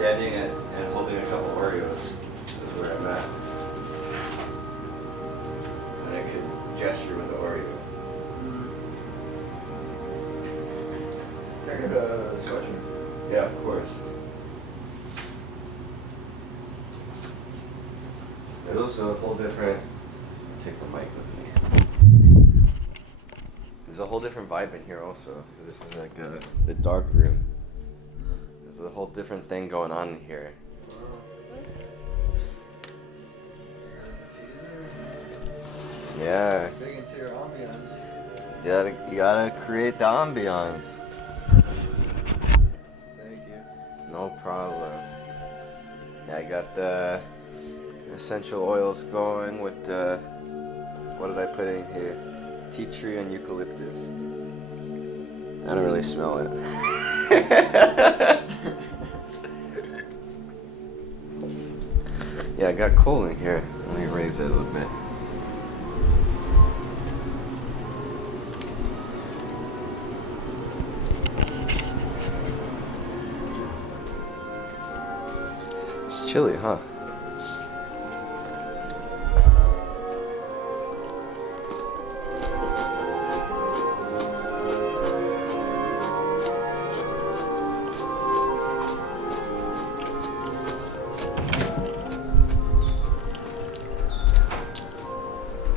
Standing and holding a couple Oreos is where I'm at. And I could gesture with the Oreo. Can I get a sweatshirt? Yeah, of course. There's also a whole different... Take the mic with me. There's a whole different vibe in here also, because this is like the dark room. There's a whole different thing going on in here. Yeah. Big into your ambiance. You gotta create the ambiance. Thank you. No problem. Yeah, I got the essential oils going with the, what did I put in here? Tea tree and eucalyptus. I don't really smell it. Yeah, I got coal in here. Let me raise it a little bit. It's chilly, huh?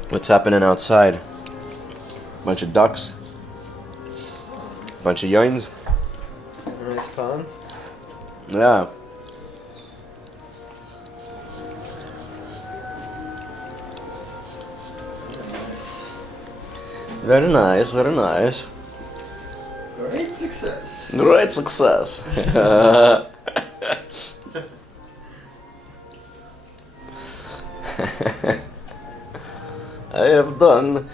What's happening outside? Bunch of ducks. Bunch of yins. A nice pond. Yeah. Very nice, very nice. Great success. Great success. I have done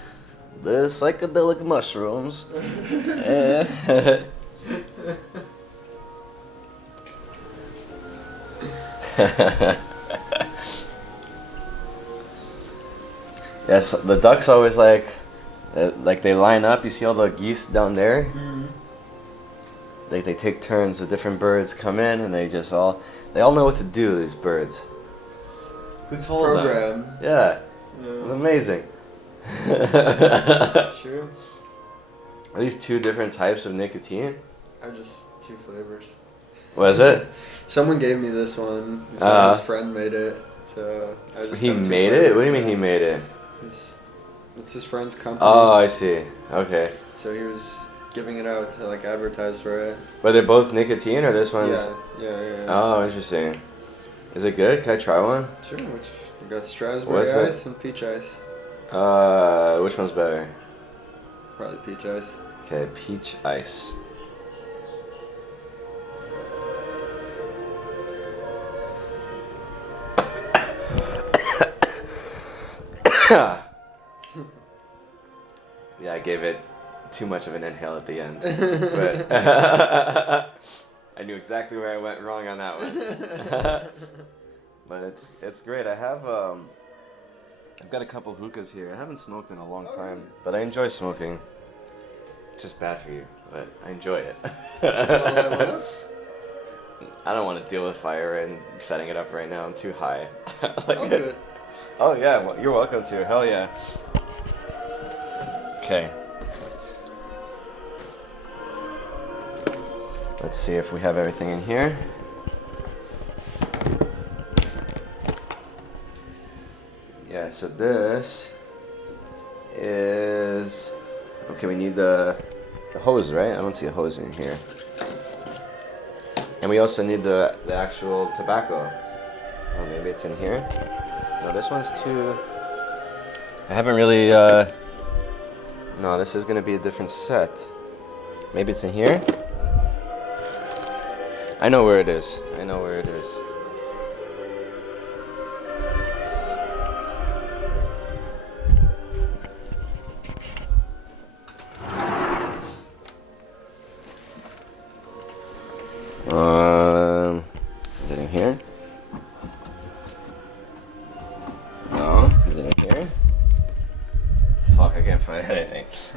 the psychedelic mushrooms. Yes, the ducks always like they line up. You see all the geese down there? Mm-hmm. They take turns. The different birds come in and they all know what to do. These birds. Who told Program. them? Yeah. Amazing. That's true. Are these two different types of nicotine? I just two flavors. Was it? Someone gave me this one. His friend made it, so I just. He got two made flavors it? What do you mean now. he made it? It's his friend's company. Oh, I see. Okay. So he was giving it out to like advertise for it. But they're both nicotine, or this one's? Yeah. Oh, interesting. Is it good? Can I try one? Sure. Which you got strawberry ice and peach ice. Which one's better? Probably peach ice. Okay, peach ice. Yeah, I gave it too much of an inhale at the end. But I knew exactly where I went wrong on that one. But it's great. I've got a couple hookahs here. I haven't smoked in a long time, but I enjoy smoking. It's just bad for you, but I enjoy it. I don't want to deal with fire and setting it up right now. I'm too high. I'll do it. Oh yeah, well, you're welcome to. Hell yeah. Okay. Let's see if we have everything in here. Yeah, so this is... Okay, we need the hose, right? I don't see a hose in here. And we also need the actual tobacco. Oh, maybe it's in here? No, this one's too... I haven't really... No, this is going to be a different set. Maybe it's in here? I know where it is. I know where it is. Is it in here? No, is it in here? Fuck, I can't find anything. It's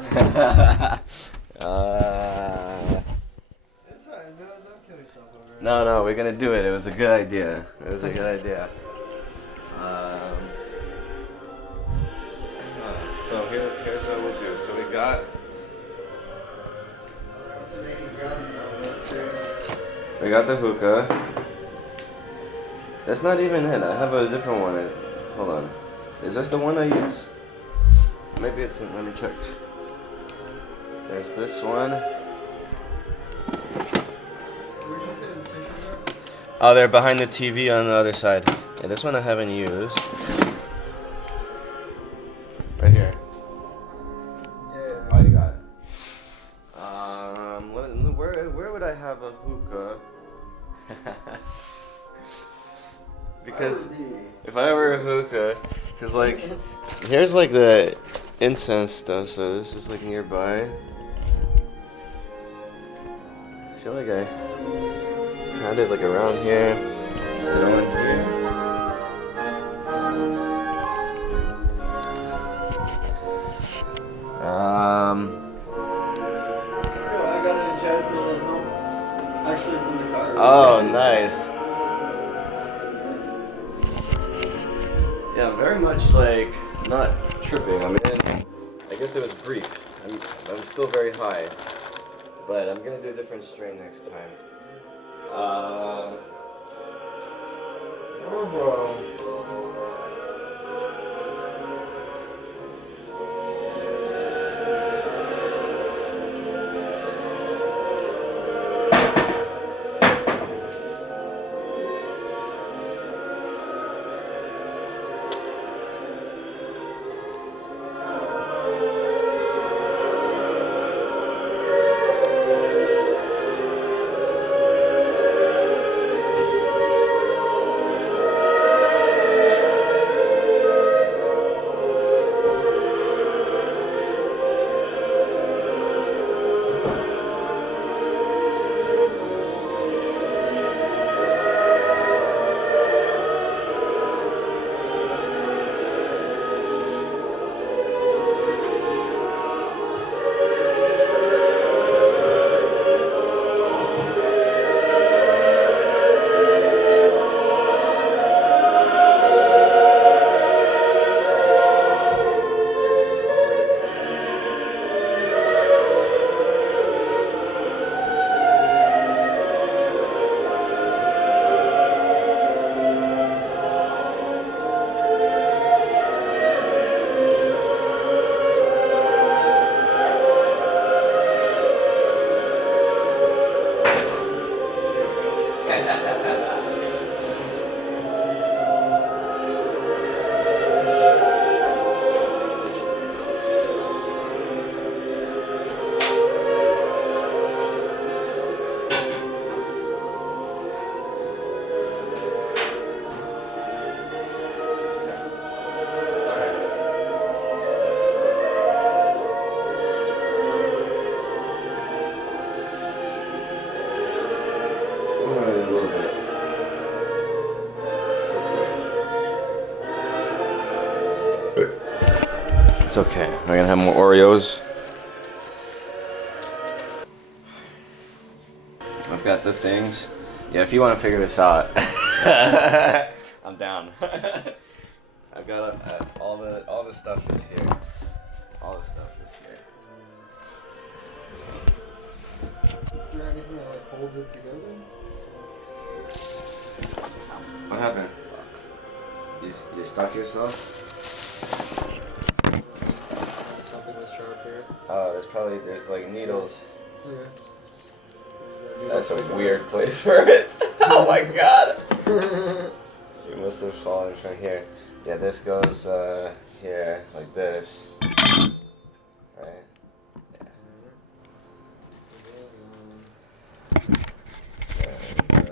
alright, don't kill yourself over it. No, we're gonna do it. It was a good idea. It was a good idea. So here's what we'll do. So we got the hookah. That's not even it. I have a different one. Hold on. Is this the one I use? Maybe it's in. Let me check. There's this one. Where did you say the tissues are? Oh, they're behind the TV on the other side. Yeah, this one I haven't used. Right here. Yeah. Oh, you got it. Where would I have a hookah? Because if I were a hookah, because like, here's like the incense stuff, so this is like nearby. I feel like I had it like around here, put on here. I got a jasmine at home. Actually, it's in the car. Oh, nice. Yeah, I'm very much like not tripping. I mean, I guess it was brief. I'm still very high, but I'm gonna do a different strain next time. It's okay. Am I gonna have more Oreos? I've got the things. Yeah, if you want to figure this out, I'm down. I've got all the stuff is here. All the stuff is here. Is there anything that like holds it together? What happened? You stuck yourself? Something was sharp here. Oh, there's like needles. Okay. That's a weird place for it. Oh my god! You must have fallen from here. Yeah, this goes here, like this. Right? Yeah. And,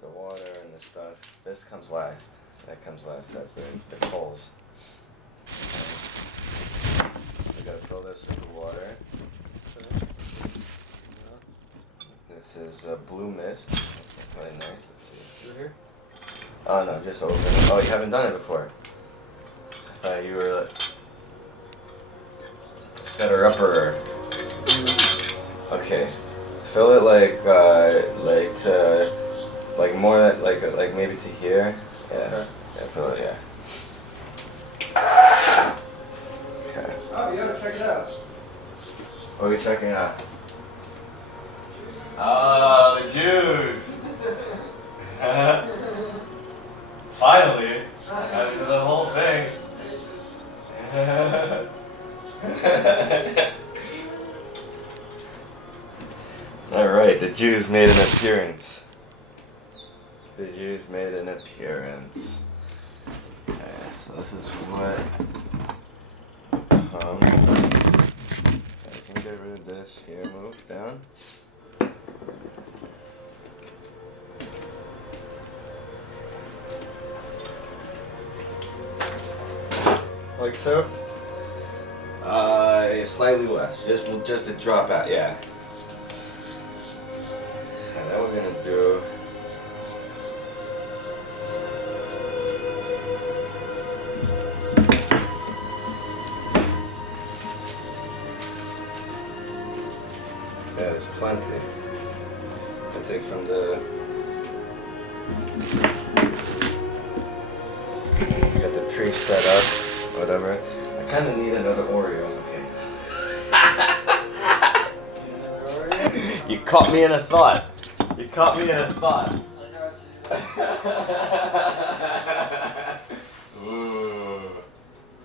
the water and the stuff. This comes last. That comes last. That's the coals. We gotta fill this with the water. This is blue mist. That's really nice. Let's see. Through here? Oh no, just open it. Oh, you haven't done it before. I thought you were setter upper. Okay, fill it like to Like more like maybe to here. Yeah. Okay. Yeah. Feel it. Yeah. Okay. Oh, you gotta check it out. What are we checking out? Oh, the Jews! Finally! After the whole thing. Alright, the Jews made an appearance. The Jews made an appearance. Okay, so this is what I can get rid of this here, move down. Like so? Slightly less. Just a drop out, yeah. And then we're gonna do yeah, there's plenty. I take from the got the tree set up, whatever. I kinda need another Oreo. You caught me in a thought. You caught me in a thought. I got you. Ooh.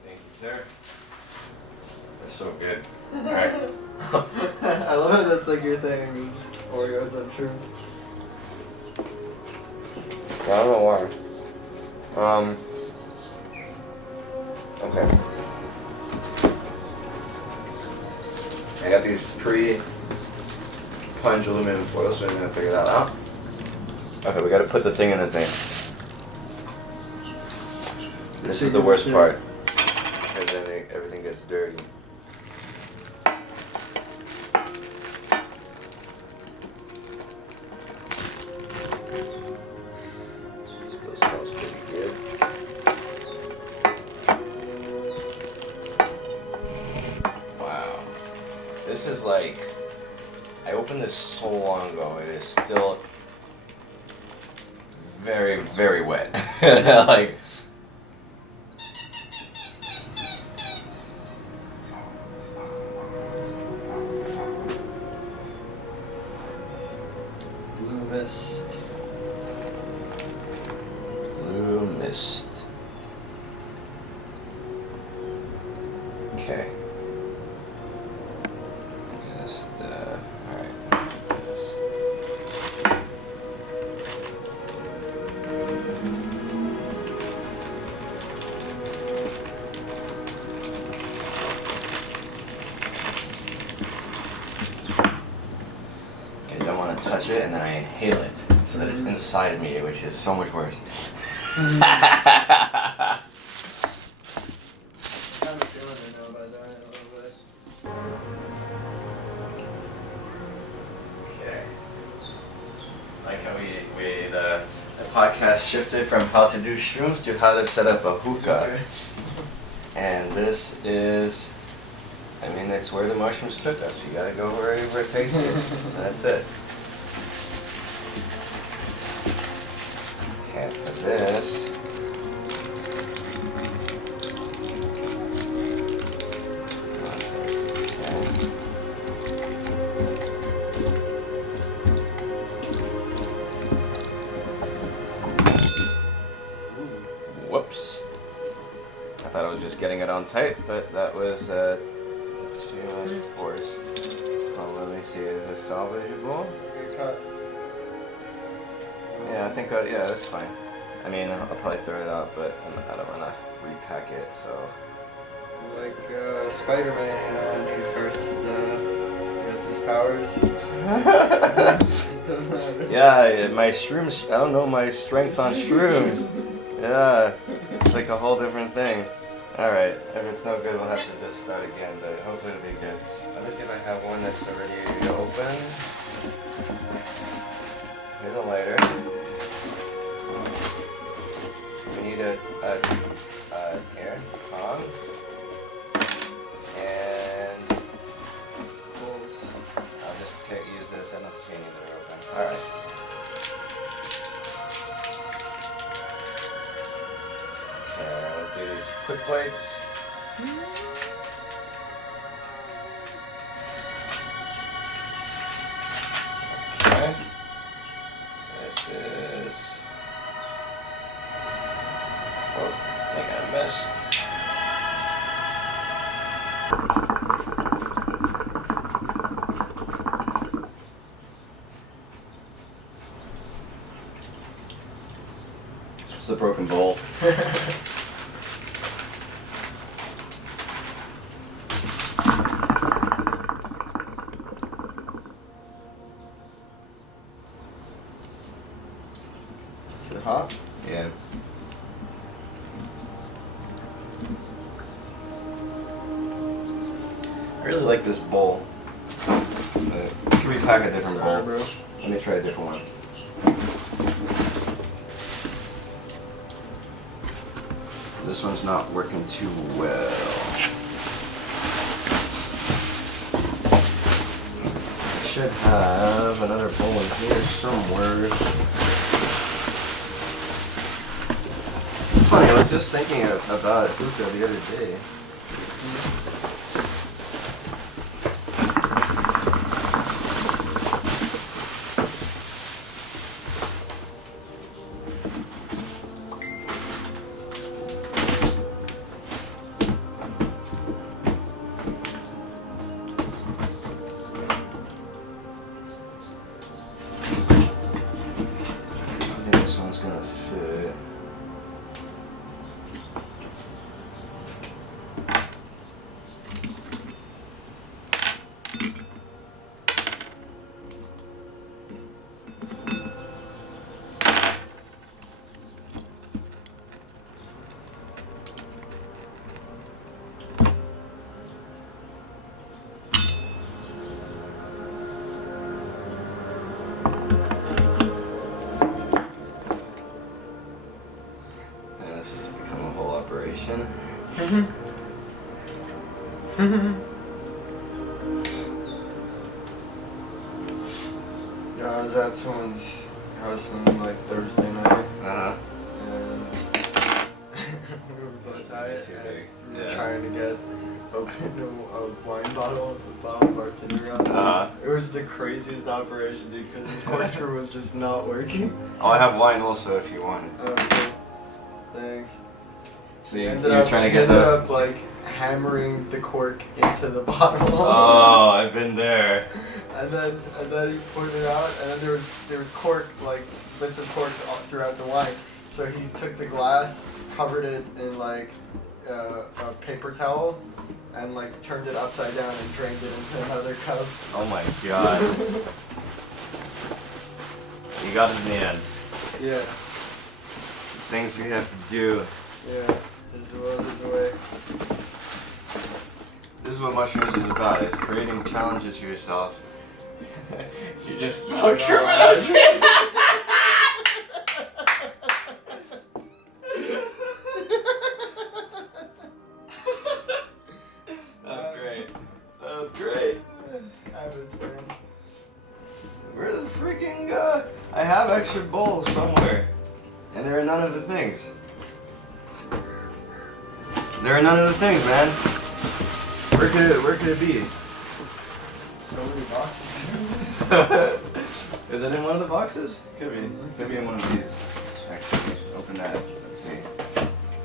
Thank you, sir. That's so good. Alright. I love it, that's like your thing, is Oreos on shrooms. I don't know why. Okay. I got these pre-punch aluminum foils, so I'm gonna figure that out. Okay, we gotta put the thing in the thing. This is the worst part, because then everything gets dirty. This place smells pretty good. Wow. This is like, I opened this so long ago, it is still very, very wet. Like, Blue mist. blue mist. Okay. Just, alright. Okay, don't want to touch it, and then I inhale it so that it's inside me, which is so much worse. I'm feeling it now by that a little bit. Okay. Like how the podcast shifted from how to do shrooms to how to set up a hookah. Okay. And this is, I mean, it's where the mushrooms took us. You gotta go wherever it takes you. That's it. Okay, so this. Whoops. I thought I was just getting it on tight, but that was too much force. Oh, let me see, is this salvageable? Good cut. Yeah, I think, yeah, that's fine. I mean, I'll probably throw it out, but I don't want to repack it, so. Like Spider-Man, you know, when he first gets his powers. Doesn't matter. Yeah, my shrooms, I don't know my strength on shrooms. Yeah, it's like a whole different thing. Alright, if it's no good, we'll have to just start again, but hopefully it'll be good. Let me see if I have one that's already open. Here's a lighter. We need a here, tongs. And I'll just use this. I don't think you need to open. Alright. quick plates. Okay. This is. Oh, I think I missed. It's the broken bowl. Is it hot? Yeah. I really like this bowl. Can we pack a different Sorry, bowl? bro. Let me try a different one. This one's not working too well. I should have another bowl in here somewhere. Funny, I was just thinking about hookah the other day. I think this one's gonna fit. Yeah, this has become a whole operation. Yeah, I was at someone's house on like Thursday night, Uh-huh. and we were both tired, Too and big. we were Yeah. trying to get open a wine bottle with the bottle bartender got. Uh-huh. It was the craziest operation, dude, because his corkscrew was just not working. Oh, I have wine also if you want it. Oh, cool. Thanks. So He you're ended trying to he get ended the... up like hammering the cork into the bottle. Oh, I've been there. And then he poured it out, and then there was cork, like bits of cork all throughout the wine. So he took the glass, covered it in like a paper towel, and like turned it upside down and drained it into another cup. Oh my god. You got it in the end. Yeah, Things we have to do. yeah. There's a will, there's a way. This is what mushrooms is about. It's creating challenges for yourself. You just smoke your out. That's great. That was great. Habits, man. Where the freaking I have extra bowls somewhere. And there are none of the things. There are none of the things, man. Where could it be? So many boxes. Is it in one of the boxes? Could be. Could be in one of these. Actually, open that. Let's see.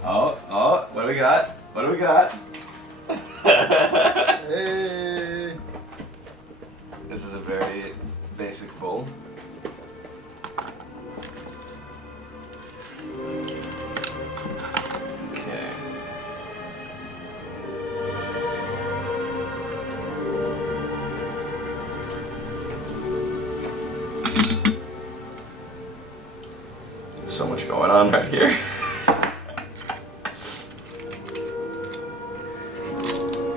Oh, what do we got? What do we got? Hey. This is a very basic bowl. Okay. So much going on right here.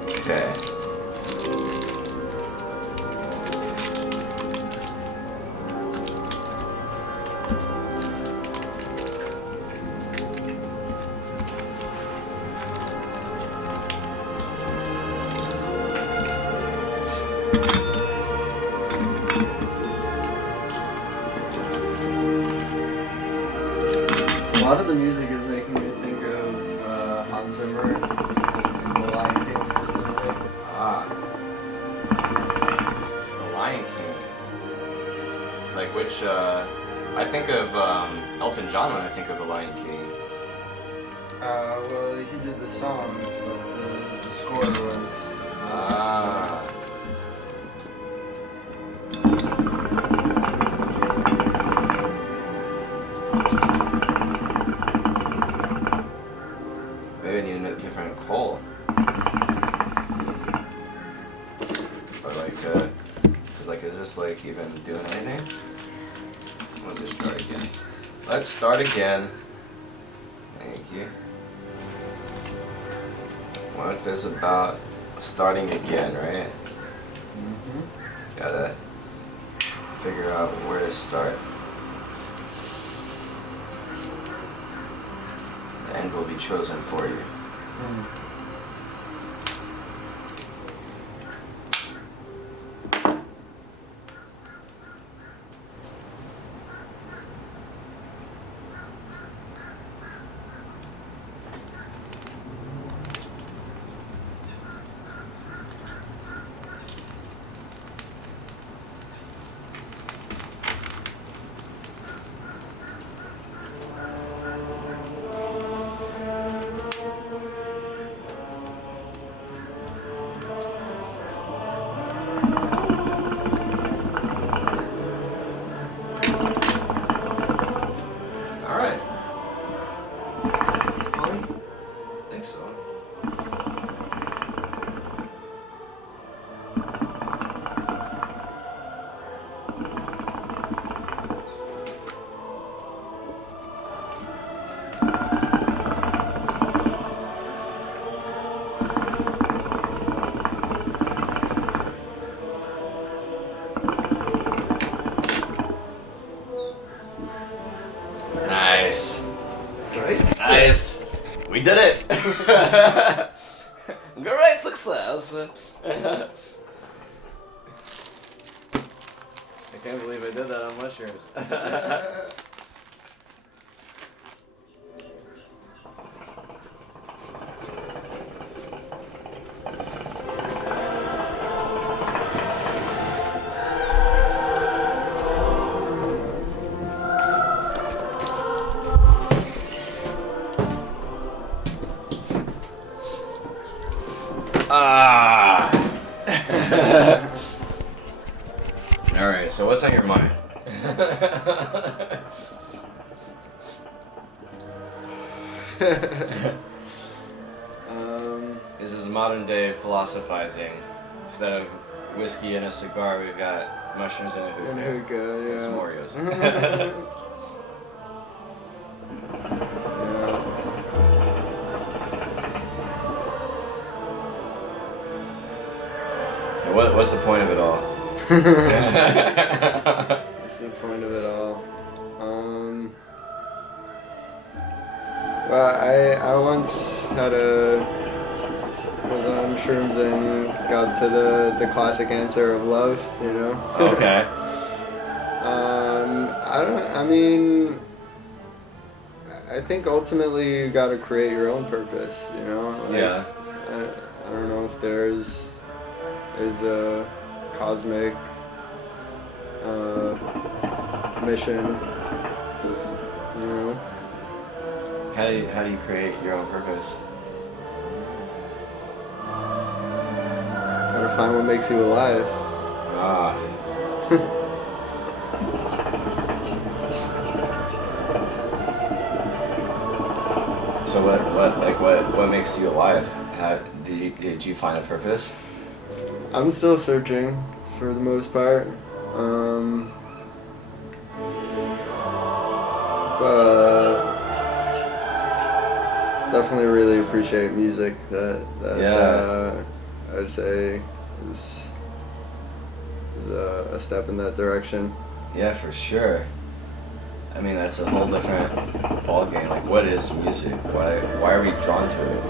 Okay. A lot of the music is making me think of Hans Zimmer. prefer. The Lion King specifically. Ah. The Lion King. Like which, I think of Elton John when I think of The Lion King. Well, he did the songs, but the score was. Ah. Maybe I need a different Cole. Or like, cause like, is this like even doing anything? We'll just start again. Let's start again. Thank you. What if it's about starting again, right? Mm-hmm. Gotta figure out where to start. The end will be chosen for you. Alright. Fun? I think so. Nice. Right? Nice. We did it. Great success. I can't believe I did that on mushrooms. Ah. All right. So what's on your mind? This is modern day philosophizing. Instead of whiskey and a cigar, we've got mushrooms and a hookah. And hookah, yeah. And some Oreos. What's the point of it all? What's the point of it all? Well, I once was on shrooms and got to the classic answer of love, you know? Okay. I think ultimately you gotta create your own purpose, you know? Like, Yeah. I don't know if there's a cosmic mission, you know? How do you create your own purpose? Gotta find what makes you alive. Ah. So what makes you alive? Did you find a purpose? I'm still searching for the most part. But definitely really appreciate music that I'd say is a step in that direction. Yeah, for sure. I mean, that's a whole different ballgame. Like, what is music? Why are we drawn to it?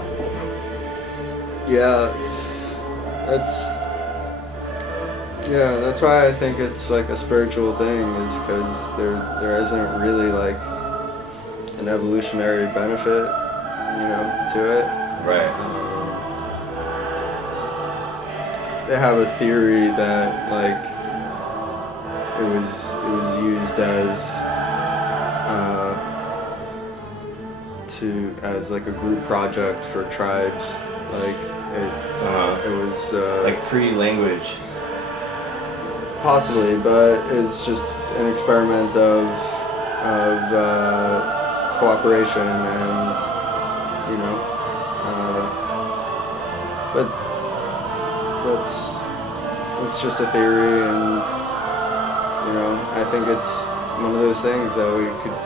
Yeah, that's why I think it's like a spiritual thing, is because there isn't really like an evolutionary benefit, you know, to it. Right. They have a theory that like it was used as as like a group project for tribes, like it was like pre-language. Possibly, but it's just an experiment of cooperation and but that's just a theory, and I think it's one of those things that we could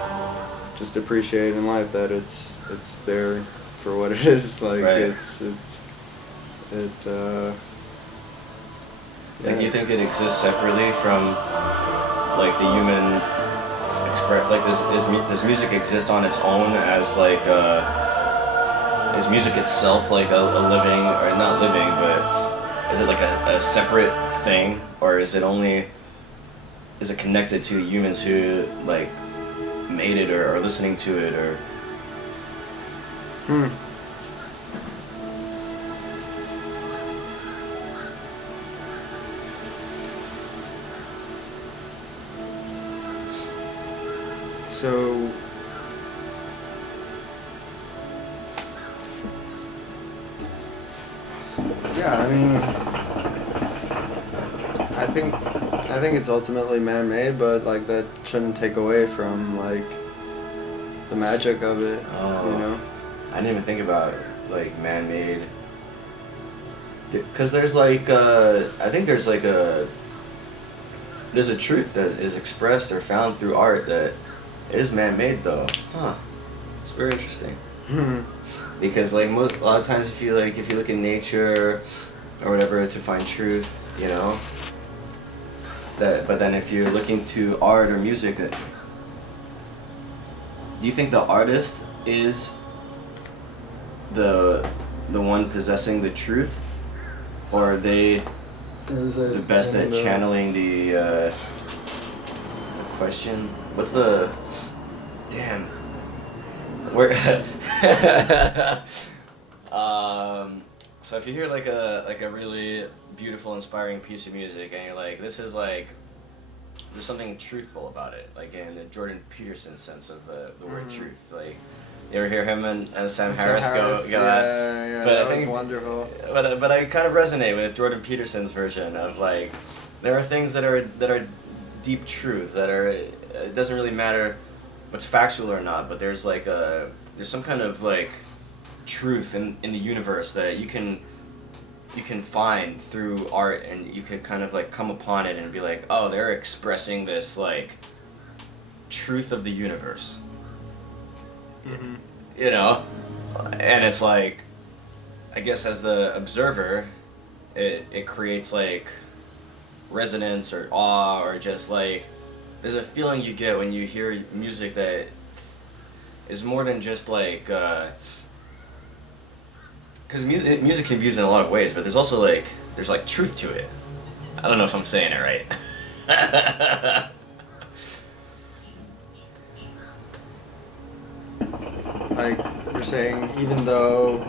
just appreciate in life, that it's there for what it is. Like right. Like, do you think it exists separately from like the human like does music exist on its own as like is music itself like a living, or not living, but is it like a separate thing, or is it connected to humans who like made it or are listening to it, or So yeah, I mean, I think it's ultimately man-made, but like that shouldn't take away from like the magic of it. I didn't even think about like man-made, because there's like I think there's like there's a truth that is expressed or found through art that is man-made though. It's very interesting. Because like a lot of times if you look in nature or whatever to find truth, but then if you're looking to art or music, do you think the artist is the one possessing the truth, or are they the best at channeling the question? What's the damn where so if you hear like a really beautiful, inspiring piece of music and you're like, this is like, there's something truthful about it, like in the Jordan Peterson sense of the word truth, like you ever hear him and Sam Harris go yeah, but that I think was wonderful. But I kind of resonate with Jordan Peterson's version of like, there are things that are deep truth, that are, it doesn't really matter what's factual or not, but there's like there's some kind of like truth in the universe that you can find through art, and you could kind of like come upon it and be like, oh, they're expressing this like truth of the universe. And it's like, I guess as the observer, it creates like resonance or awe, or just like, there's a feeling you get when you hear music that is more than just like, because music can be used in a lot of ways, but there's also like, there's like truth to it. I don't know if I'm saying it right. Like you're saying, even though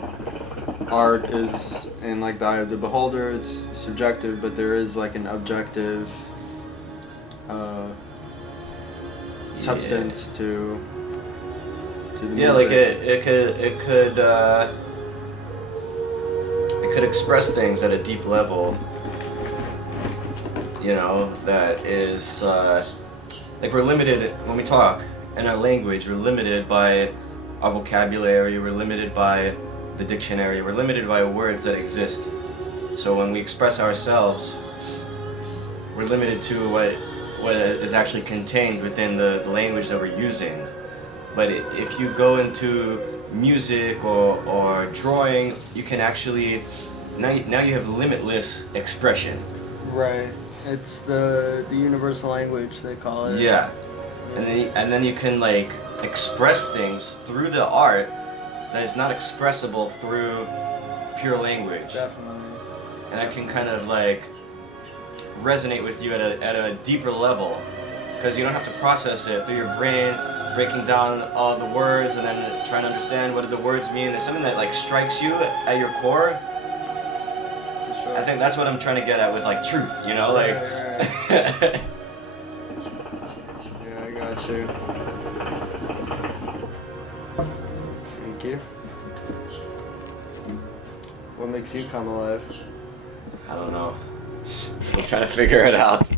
art is in like the eye of the beholder, it's subjective, but there is like an objective substance to the music. Like it could express things at a deep level, that is like, we're limited when we talk in our language, we're limited by our vocabulary, we're limited by the dictionary, we're limited by words that exist. So when we express ourselves, we're limited to what is actually contained within the language that we're using. But if you go into music or drawing, you can actually, now you have limitless expression. Right. It's the universal language, they call it. Yeah. And then you can like express things through the art that is not expressible through pure language. Definitely. And that can kind of like resonate with you at a deeper level, because you don't have to process it through your brain. breaking down all the words and then trying to understand what do the words mean. There's something that like strikes you at your core. Sure. I think that's what I'm trying to get at with like truth, you know, like. Right. Yeah, I got you. Thank you. What makes you come alive? I don't know. I'm still trying to figure it out.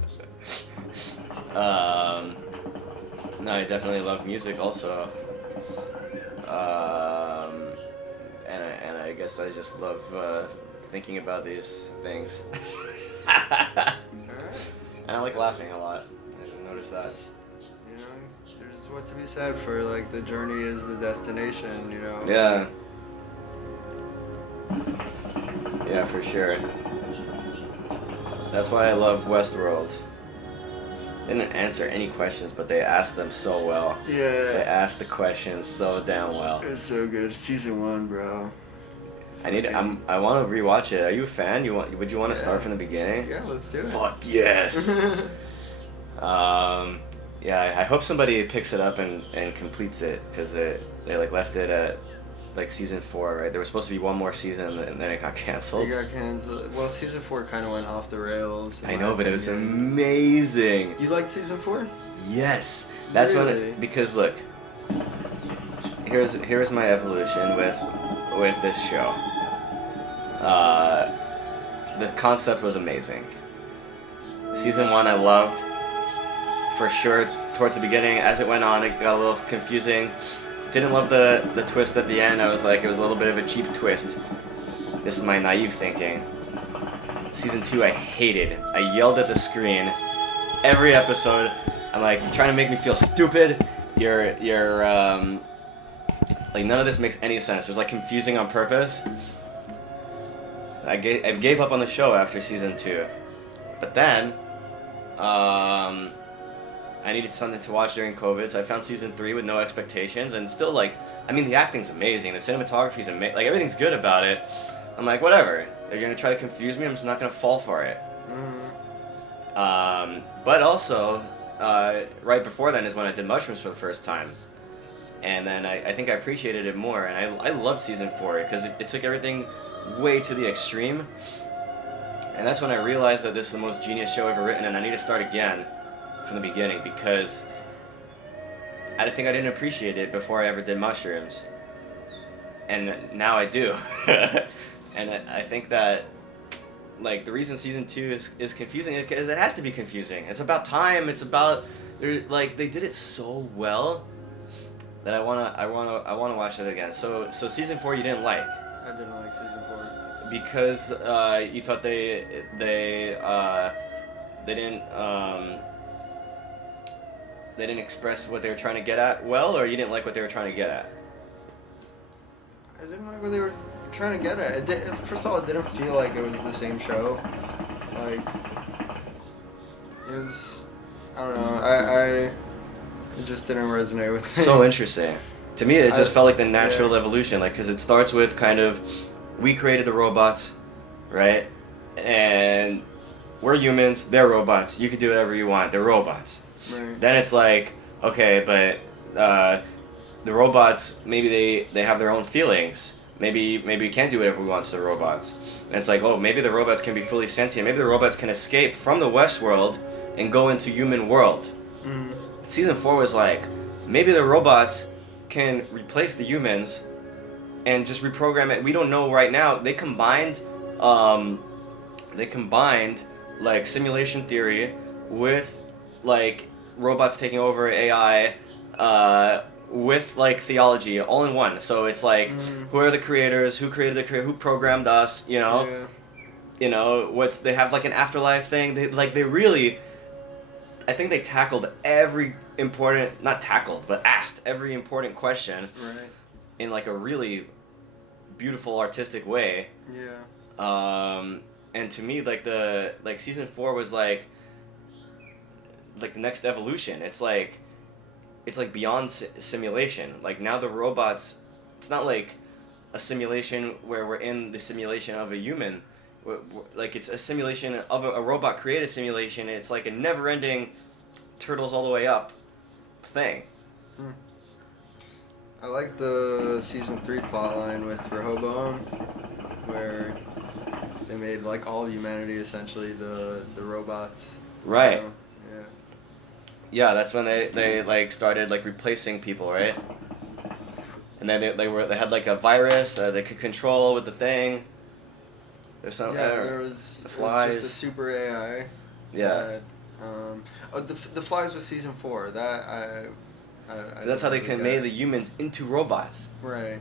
No, I definitely love music also. And I guess I just love thinking about these things. And I like laughing a lot. I noticed that. You know, there's what to be said for like the journey is the destination, you know? Yeah. Yeah, for sure. That's why I love Westworld. They didn't answer any questions, but they asked them so well. Yeah. They asked the questions so damn well. It's so good. Season 1, bro. I want to rewatch it. Are you a fan? Would you want to start from the beginning? Yeah, let's do it. Fuck yes. Yeah, I hope somebody picks it up and completes it, because they like left it at like season 4, right? There was supposed to be one more season and then it got canceled. It got canceled. Well, season 4 kind of went off the rails. I know, but it was amazing. You liked season 4? Yes, that's really? because look, here's my evolution with this show. The concept was amazing. Season 1 I loved, for sure. Towards the beginning, as it went on, it got a little confusing. Didn't love the twist at the end. I was like, it was a little bit of a cheap twist. This is my naive thinking. Season 2 I hated. I yelled at the screen every episode. I'm like, you're trying to make me feel stupid. You're like, none of this makes any sense. It was like confusing on purpose. I gave up on the show after season 2. But then, I needed something to watch during COVID, so I found season 3 with no expectations, and still, like, I mean, the acting's amazing, the cinematography's amazing, like, everything's good about it. I'm like, whatever, they're gonna try to confuse me, I'm just not gonna fall for it. Mm-hmm. But also, right before then is when I did mushrooms for the first time. And then I think I appreciated it more, and I loved season 4, because it took everything way to the extreme. And that's when I realized that this is the most genius show ever written, and I need to start again from the beginning, because I think I didn't appreciate it before I ever did mushrooms, and now I do. And I think that, like, the reason season 2 is confusing is because it has to be confusing. It's about time. It's about, like, they did it so well that I wanna watch it again. So season 4 you didn't like? I didn't like season 4 because you thought they didn't express what they were trying to get at well, or you didn't like what they were trying to get at? I didn't like what they were trying to get at. First of all, it didn't feel like it was the same show. Like, it was, I don't know, it just didn't resonate with me. So interesting. To me, it just felt like the natural evolution, like, because it starts with kind of, we created the robots, right? And we're humans, they're robots. You can do whatever you want, they're robots. Right. Then it's like, okay, but the robots, maybe they have their own feelings. Maybe we can't do whatever we want to the robots. And it's like, oh, maybe the robots can be fully sentient. Maybe the robots can escape from the West world and go into human world. Mm-hmm. Season 4 was like, maybe the robots can replace the humans and just reprogram it. We don't know right now. They combined like simulation theory with like robots taking over AI with like theology all in one. So it's like, who are the creators? Who created who programmed us? You know, you know they have like an afterlife thing. They really, I think they tackled every important, not tackled, but asked every important question in like a really beautiful artistic way. Yeah. And to me, like season 4 was like the next evolution. It's like beyond simulation. Like now the robots, it's not like a simulation where we're in the simulation of a human. Like it's a simulation of a robot created simulation. It's like a never-ending turtles all the way up thing. I like the season 3 plotline with Rehoboam, where they made like all of humanity essentially the robots. Right. You know? Yeah. Yeah, that's when they like started like replacing people, right? And then they had like a virus they could control with the thing. There's some There was the flies. just a super AI. Yeah. The flies was season 4. That I that's how they didn't made get. the humans into robots. Right.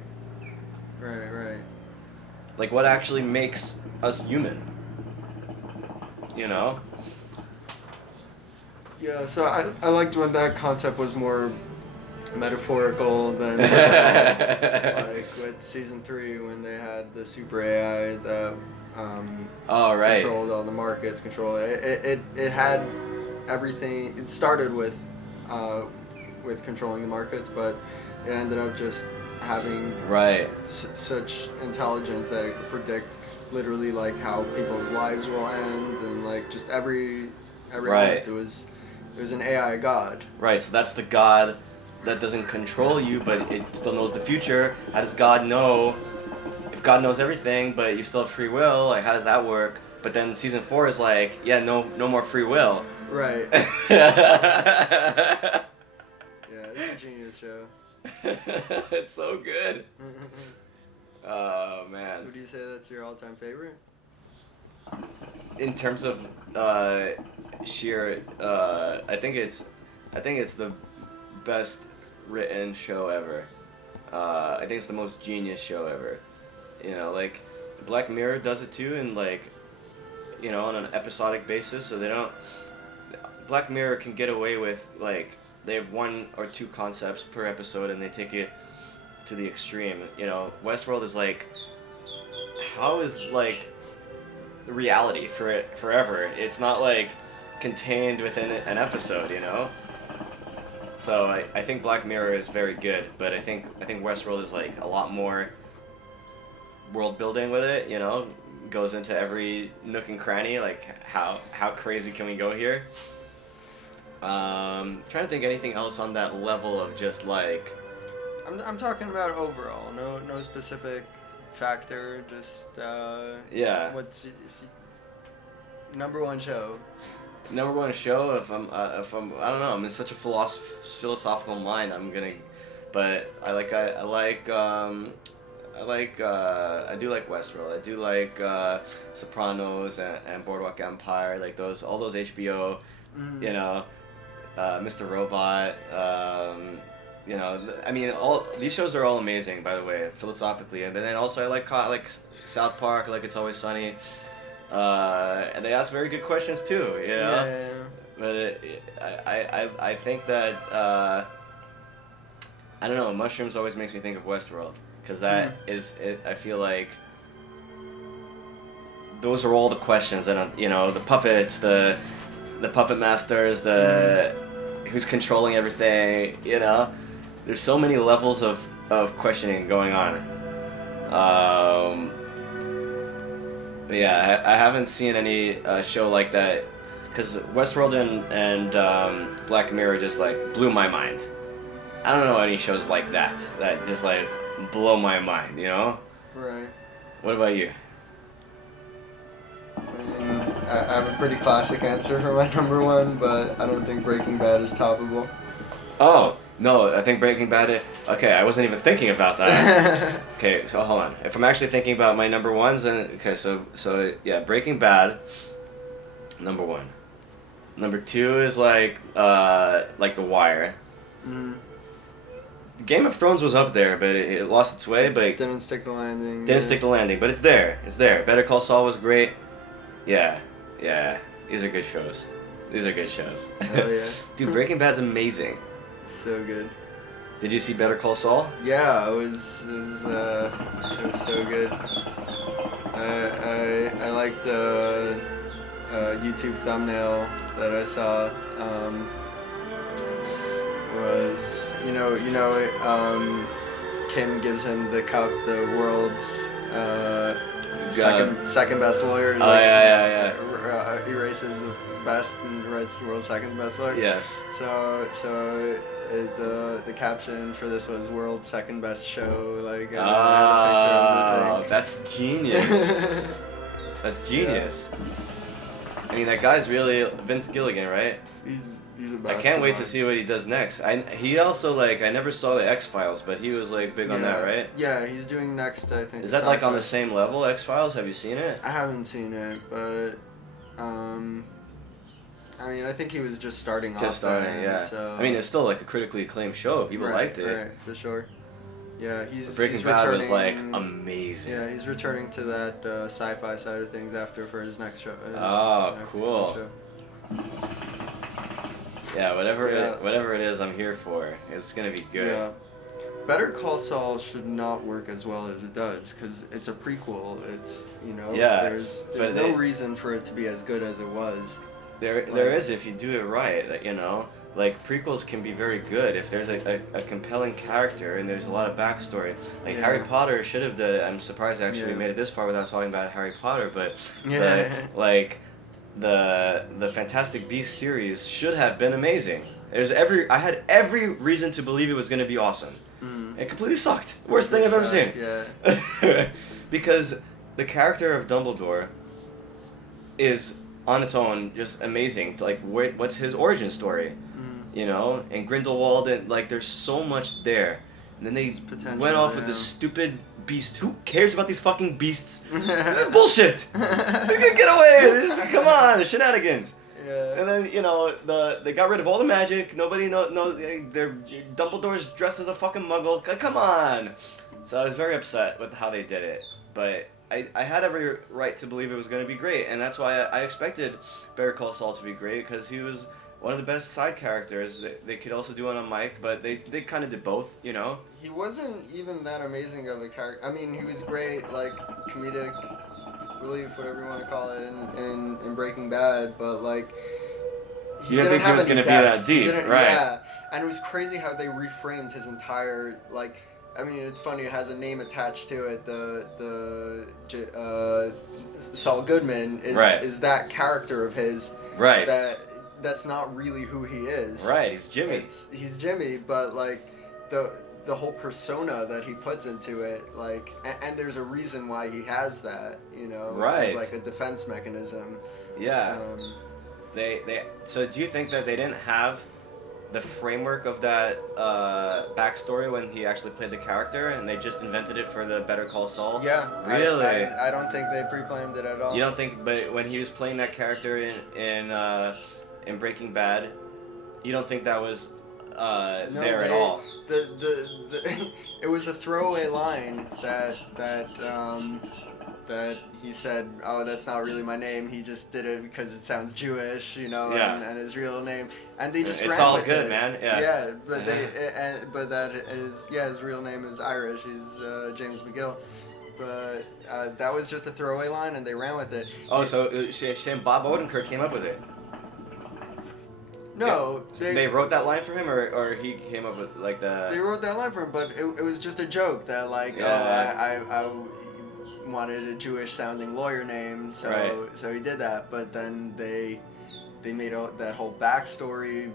Like what actually makes us human? You know? Yeah, so I liked when that concept was more metaphorical than like with season 3 when they had the super AI that controlled all the markets, it had everything. It started with controlling the markets, but it ended up just having such intelligence that it could predict literally like how people's lives will end and like just every Right. It was an AI god. Right, so that's the God that doesn't control you, but it still knows the future. How does God know? If God knows everything, but you still have free will, like how does that work? But then season 4 is like, yeah, no more free will. Right. Yeah, it's a genius show. It's so good. Oh man. Would you say that's your all-time favorite? In terms of sheer, I think it's the best written show ever. I think it's the most genius show ever. You know, like Black Mirror does it too, and like, you know, on an episodic basis. So they don't. Black Mirror can get away with like they have 1 or 2 concepts per episode, and they take it to the extreme. You know, Westworld is like, how is like reality for it forever? It's not like contained within an episode, you know. So I think Black Mirror is very good, but I think Westworld is like a lot more world building with it, you know, goes into every nook and cranny, like how crazy can we go here. Trying to think anything else on that level of just like I'm talking about overall, no specific factor, just yeah. What's number one show? Number one show, if I'm I don't know, I'm in such a philosophical mind. But I do like Westworld. I do like Sopranos and Boardwalk Empire, like all those HBO, you know, Mr. Robot. You know, I mean, all these shows are all amazing, by the way, philosophically. And then also I like South Park, like It's Always Sunny. And they ask very good questions too, you know. Yeah. But I think that I don't know. Mushrooms always makes me think of Westworld because that is it. I feel like those are all the questions that you know, the puppets, the puppet masters, the who's controlling everything. You know, there's so many levels of questioning going on. Yeah, I haven't seen any show like that, because Westworld and Black Mirror just like blew my mind. I don't know any shows like that just like blow my mind, you know? Right. What about you? I mean, I have a pretty classic answer for my number one, but I don't think Breaking Bad is toppable. Oh, no, I think Breaking Bad okay, I wasn't even thinking about that. Okay, so hold on. If I'm actually thinking about my number ones, then okay, so yeah, Breaking Bad, number one. Number 2 is like The Wire. Game of Thrones was up there, but it lost its way, but Didn't stick the landing. didn't stick the landing, but it's there. It's there. Better Call Saul was great. Yeah. These are good shows. Oh yeah. Dude, Breaking Bad's amazing. So good. Did you see Better Call Saul? Yeah, it was so good. I liked the YouTube thumbnail that I saw. Was Kim gives him the cup, the world's second best lawyer. Oh yeah. Erases the best and writes the world's second best lawyer. Yes. So the caption for this was "World's Second Best Show." Like, and Oh, that's genius. That's genius. I mean, that guy's really Vince Gilligan, right? He's a I can't wait to see what he does next. He also, like, I never saw the X-Files, but he was, like, big on that, right? Yeah, he's doing next, I think. Is that, like, on the same level, X-Files? Have you seen it? I haven't seen it, but, I mean, I think he was just starting off. Just starting, then, yeah. So. I mean, it's still, like, a critically acclaimed show. People liked it. Right, for sure. Yeah, Breaking Bad was, like, amazing. Yeah, he's returning to that sci-fi side of things for his next show. Cool. Show. Yeah, whatever it is, I'm here for. It's gonna be good. Yeah. Better Call Saul should not work as well as it does because it's a prequel. It's there's no reason for it to be as good as it was. There is if you do it right. Like prequels can be very good if there's a compelling character and there's a lot of backstory. Like Harry Potter should have done it. I'm surprised actually we made it this far without talking about Harry Potter, but the Fantastic Beasts series should have been amazing. I had every reason to believe it was going to be awesome. It completely sucked. Worst thing I've ever seen. Yeah. Because the character of Dumbledore is on its own just amazing. Like, what's his origin story? And Grindelwald, and like, there's so much there. And then they went off with this stupid beast. Who cares about these fucking beasts? This is bullshit. They can get away. Come on, the shenanigans. Yeah. And then they got rid of all the magic. Nobody knows. Dumbledore's dressed as a fucking muggle. Come on. So I was very upset with how they did it, but I had every right to believe it was going to be great, and that's why I expected Better Call Saul to be great, because he was one of the best side characters. They could also do it on mic, but they kind of did both, He wasn't even that amazing of a character. I mean, he was great, like, comedic relief, whatever you want to call it, in Breaking Bad, but, like, you didn't think he was going to be that deep, right? Yeah, and it was crazy how they reframed his entire, like, I mean, it's funny, it has a name attached to it, Saul Goodman is that character of his. Right. That's not really who he is. Right, he's Jimmy. He's Jimmy, but, like, the whole persona that he puts into it, like, and there's a reason why he has that, right, as like a defense mechanism. Yeah. So do you think that they didn't have the framework of that backstory when he actually played the character, and they just invented it for the Better Call Saul? Yeah. Really? I don't think they pre-planned it at all. You don't think? But when he was playing that character in Breaking Bad, you don't think that was there at all? It was a throwaway line that he said, "Oh, that's not really my name. He just did it because it sounds Jewish, and his real name." And they just it's ran all with good, it. man. Yeah. Yeah, but that is his real name is Irish. He's James McGill. But that was just a throwaway line, and they ran with it. Oh, so Bob Odenkirk came up with it? No, they wrote that line for him, or he came up with like the. They wrote that line for him, but it was just a joke that I wanted a Jewish sounding lawyer name, so he did that. But then they made that whole backstory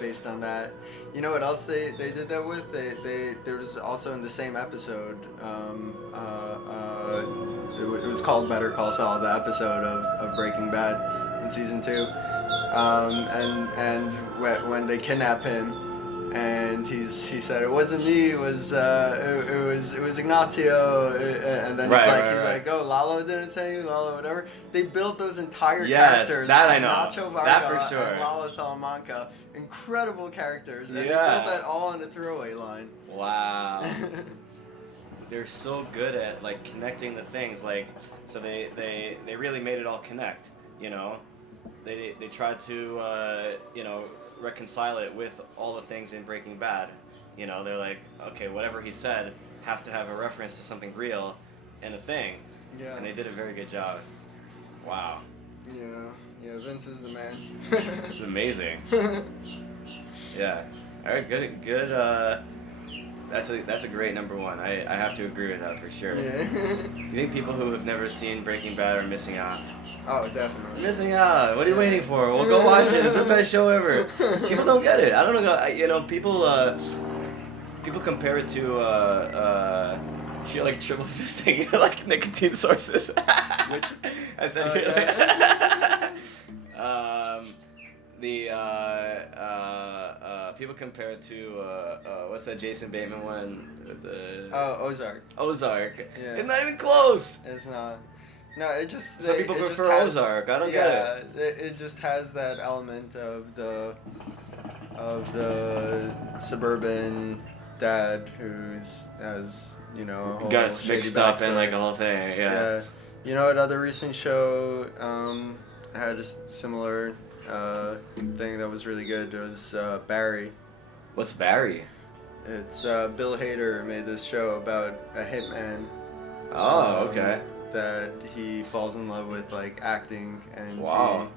based on that. You know what else they did that with? There was also in the same episode. It was called Better Call Saul, the episode of Breaking Bad in season 2. And when they kidnap him, and he said it wasn't me, it was Ignacio, and then he's like, oh, Lalo didn't say you, Lalo, whatever. They built those entire characters. That I know. Nacho Varga that for sure. and Lalo Salamanca, incredible characters, and they built that all in a throwaway line. Wow. They're so good at like connecting the things, like so they really made it all connect, They tried to reconcile it with all the things in Breaking Bad. They're like, okay, whatever he said has to have a reference to something real and a thing. Yeah. And they did a very good job. Wow. Yeah, Vince is the man. It's amazing. Yeah. All right, good That's a great number one. I have to agree with that for sure. Yeah. You think people who have never seen Breaking Bad are missing out? Oh, definitely. Missing out. What are you waiting for? Well, go watch it. It's the best show ever. People don't get it. I don't know. You know, people compare it to shit like triple fisting, like nicotine sources. Which? I said people compare it to what's that Jason Bateman one? Ozark. Ozark. Yeah. It's not even close. It's not. No, it just. Some people prefer Ozark. I don't get it. Yeah, it just has that element of the suburban dad who's has a whole guts mixed up in like the whole thing. Yeah. You know what other recent show had a similar thing that was really good? It was Barry. What's Barry? It's Bill Hader made this show about a hitman. Oh, okay. That he falls in love with like acting and. Wow.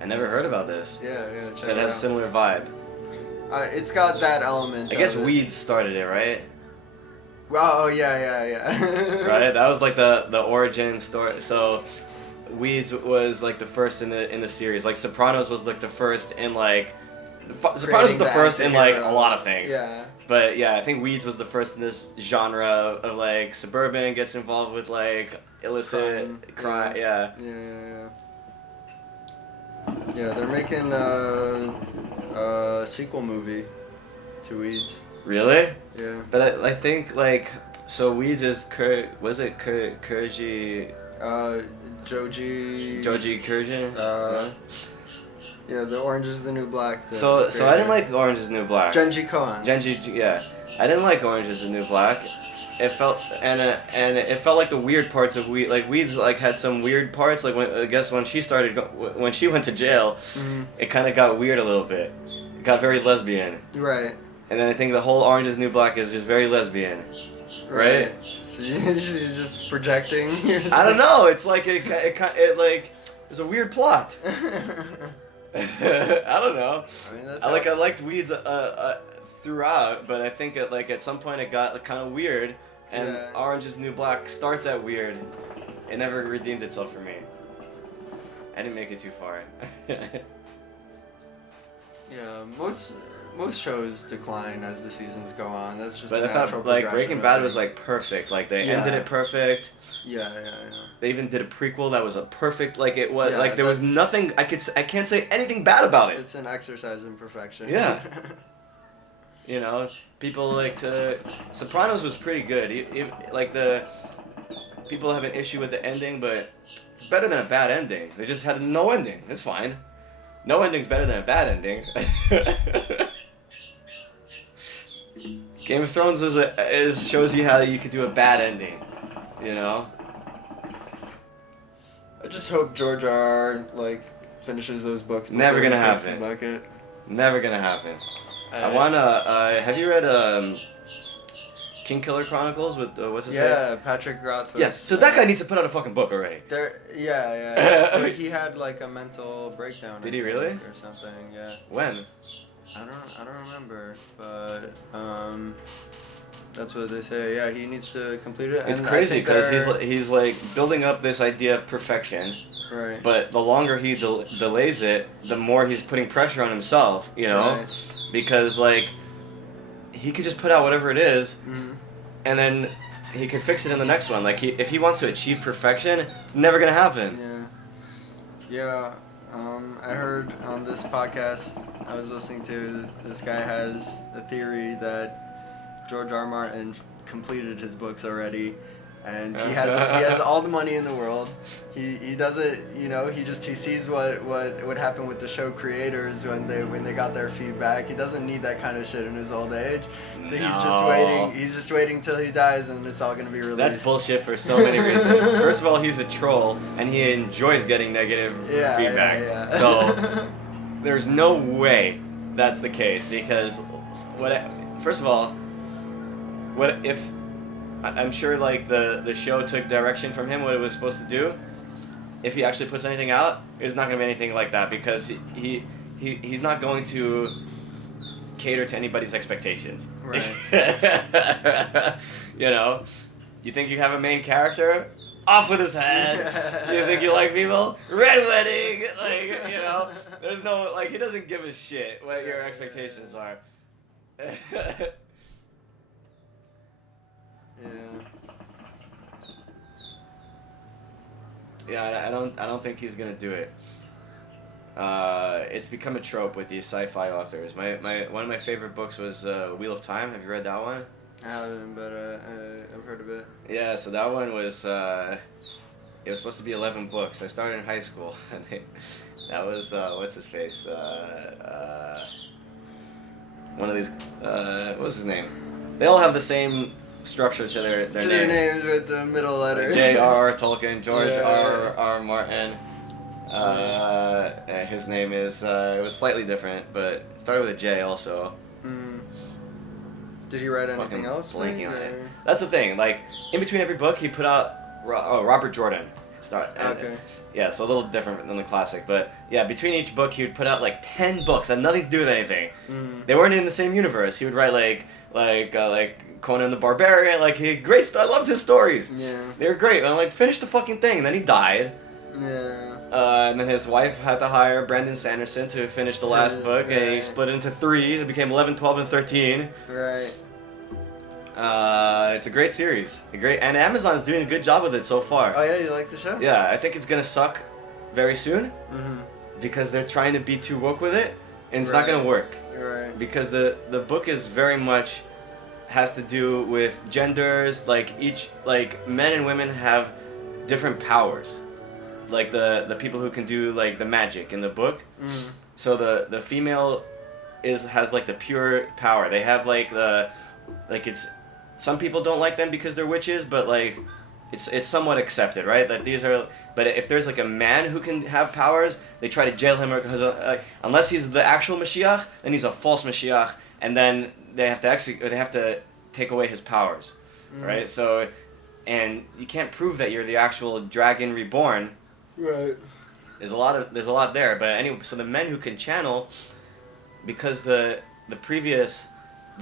I never heard about this. Yeah. So it has a similar vibe. It's got that element. I guess Weeds started it, right? Oh yeah. Right, that was like the origin story. So, Weeds was like the first in the series. Like Sopranos was like the first in like. Sopranos was the first in like a lot of things. Yeah. But yeah, I think Weeds was the first in this genre of like suburban gets involved with like illicit crime. Yeah. Yeah, they're making a sequel movie to Weeds. Really? Yeah. But I think like so Weeds is Kurji. Joji Kurjan. Yeah, the Orange is the New Black. So I didn't like Orange is the New Black. Genji Kohan. Yeah. I didn't like Orange is the New Black. It felt it felt like the weird parts of Weeds. Like Weeds like had some weird parts. Like when she when she went to jail, it kind of got weird a little bit. It got very lesbian. Right. And then I think the whole Orange is the New Black is just very lesbian. Right. So you're just projecting. I don't know. It's like it like it's a weird plot. I don't know. I mean, I liked Weeds throughout, but I think at some point it got kind of weird, and Orange is the New Black starts at weird. It never redeemed itself for me. I didn't make it too far. Yeah, most shows decline as the seasons go on. That's just. But I thought like Breaking Bad was like perfect. Like they ended it perfect. Yeah. They even did a prequel that was a perfect. Like it was like there was nothing I can't say anything bad about it. It's an exercise in perfection. Yeah. You know, people like to. Sopranos was pretty good. Like the people have an issue with the ending, but it's better than a bad ending. They just had no ending. It's fine. No ending's better than a bad ending. Game of Thrones shows you how you could do a bad ending, you know. I just hope George R. like finishes those books. Never gonna happen. Never gonna happen. I wanna. Have you read King Killer Chronicles with what's his name? Yeah, Patrick Rothfuss. Yeah. So that guy needs to put out a fucking book already. Yeah. But he had like a mental breakdown. Did he really? Or something? Yeah. When? I don't remember, but that's what they say. Yeah, he needs to complete it. It's crazy because he's like building up this idea of perfection. Right. But the longer he delays it, the more he's putting pressure on himself. You know, right. Because like he could just put out whatever it is, and then he can fix it in the next one. Like if he wants to achieve perfection, it's never gonna happen. Yeah. I heard on this podcast I was listening to, this guy has a theory that George R. Martin completed his books already, and he has all the money in the world. He does it, you know. He sees what would happen with the show creators when they got their feedback. He doesn't need that kind of shit in his old age. So he's just waiting till he dies, and it's all gonna be released. That's bullshit for so many reasons. First of all, he's a troll, and he enjoys getting negative feedback. Yeah. So there's no way that's the case, because first of all, what if I'm sure like the show took direction from him, what it was supposed to do. If he actually puts anything out, it's not gonna be anything like that, because he's not going to cater to anybody's expectations. Right. You know, you think you have a main character? Off with his head. You think you like people? Red wedding. Like, you know, there's no, like, he doesn't give a shit what your expectations are. Yeah, I don't think he's gonna do it. It's become a trope with these sci-fi authors. One of my favorite books was Wheel of Time. Have you read that one? I haven't, but I've heard of it. Yeah, so that one was it was supposed to be 11 books. I started in high school, and that was what's his face? One of these what's his name? They all have the same structure to their names. Their names with the middle letter. J.R.R. Tolkien, George Yeah. R.R. Martin. His name is it was slightly different, but it started with a J also. Mm. Did he write anything Fucking else? blanking on it. That's the thing. Like in between every book, he put out Robert Jordan. Okay. Yeah, so a little different than the classic, but yeah, between each book, he would put out like 10 books that had nothing to do with anything. Mm. They weren't in the same universe. He would write like Conan the Barbarian. Like great. I loved his stories. Yeah. They were great. I'm like, finish the fucking thing. And then he died. Yeah. And then his wife had to hire Brandon Sanderson to finish the last book, and he Right. split it into 3. It became 11, 12, and 13. Right. It's a great series. And Amazon's doing a good job with it so far. Oh yeah, you like the show? Yeah, I think it's gonna suck very soon Mhm. because they're trying to be too woke with it, and it's not Right. gonna work You're right. because the book is very much has to do with genders. Like men and women have different powers. Like the people who can do like the magic in the book. Mm. So the female has like the pure power. They have it's some people don't like them because they're witches, but like it's somewhat accepted, right? That these are. But if there's like a man who can have powers, they try to jail him because unless he's the actual Mashiach, then he's a false Mashiach, and then they have to take away his powers, right? So, and you can't prove that you're the actual dragon reborn. Right. There's a lot there, but anyway, so the men who can channel, because the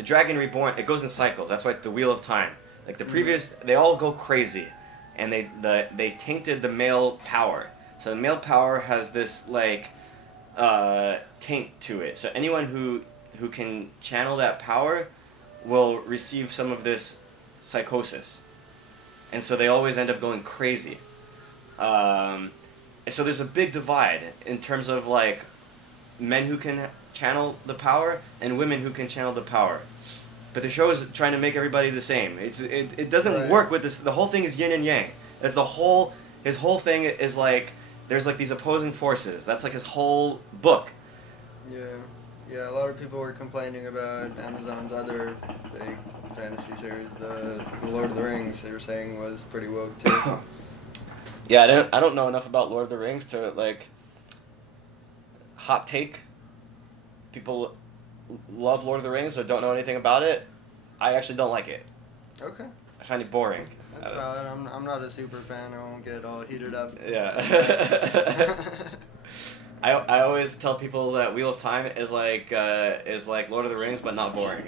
dragon reborn, it goes in cycles. That's why it's the Wheel of Time. Like the previous, they all go crazy, and they tainted the male power. So the male power has this like taint to it. So anyone who can channel that power will receive some of this psychosis, and so they always end up going crazy. So there's a big divide in terms of like men who can channel the power and women who can channel the power. But the show is trying to make everybody the same. It doesn't Right. work with this. The whole thing is yin and yang. His whole thing is like there's like these opposing forces. That's like his whole book. Yeah. Yeah, a lot of people were complaining about Amazon's other big fantasy series, the Lord of the Rings. They were saying was pretty woke too. Yeah, I don't know enough about Lord of the Rings to like hot take. People love Lord of the Rings or don't know anything about it. I actually don't like it. Okay. I find it boring. That's valid. I'm not a super fan. I won't get all heated up. Yeah. I always tell people that Wheel of Time is like Lord of the Rings but not boring.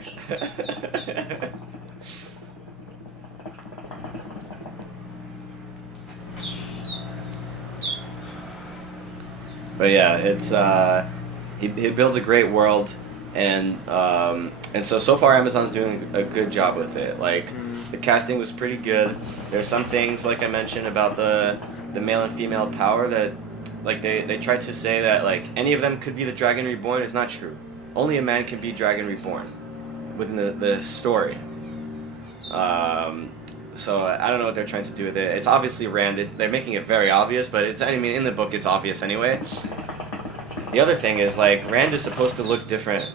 But yeah, it's he builds a great world, and so far Amazon's doing a good job with it. Like the casting was pretty good. There's some things like I mentioned about the male and female power that like they tried to say that like any of them could be the dragon reborn. It's not true. Only a man can be dragon reborn within the story. So I don't know what they're trying to do with it. It's obviously Rand. They're making it very obvious, but in the book it's obvious anyway. The other thing is like Rand is supposed to look different,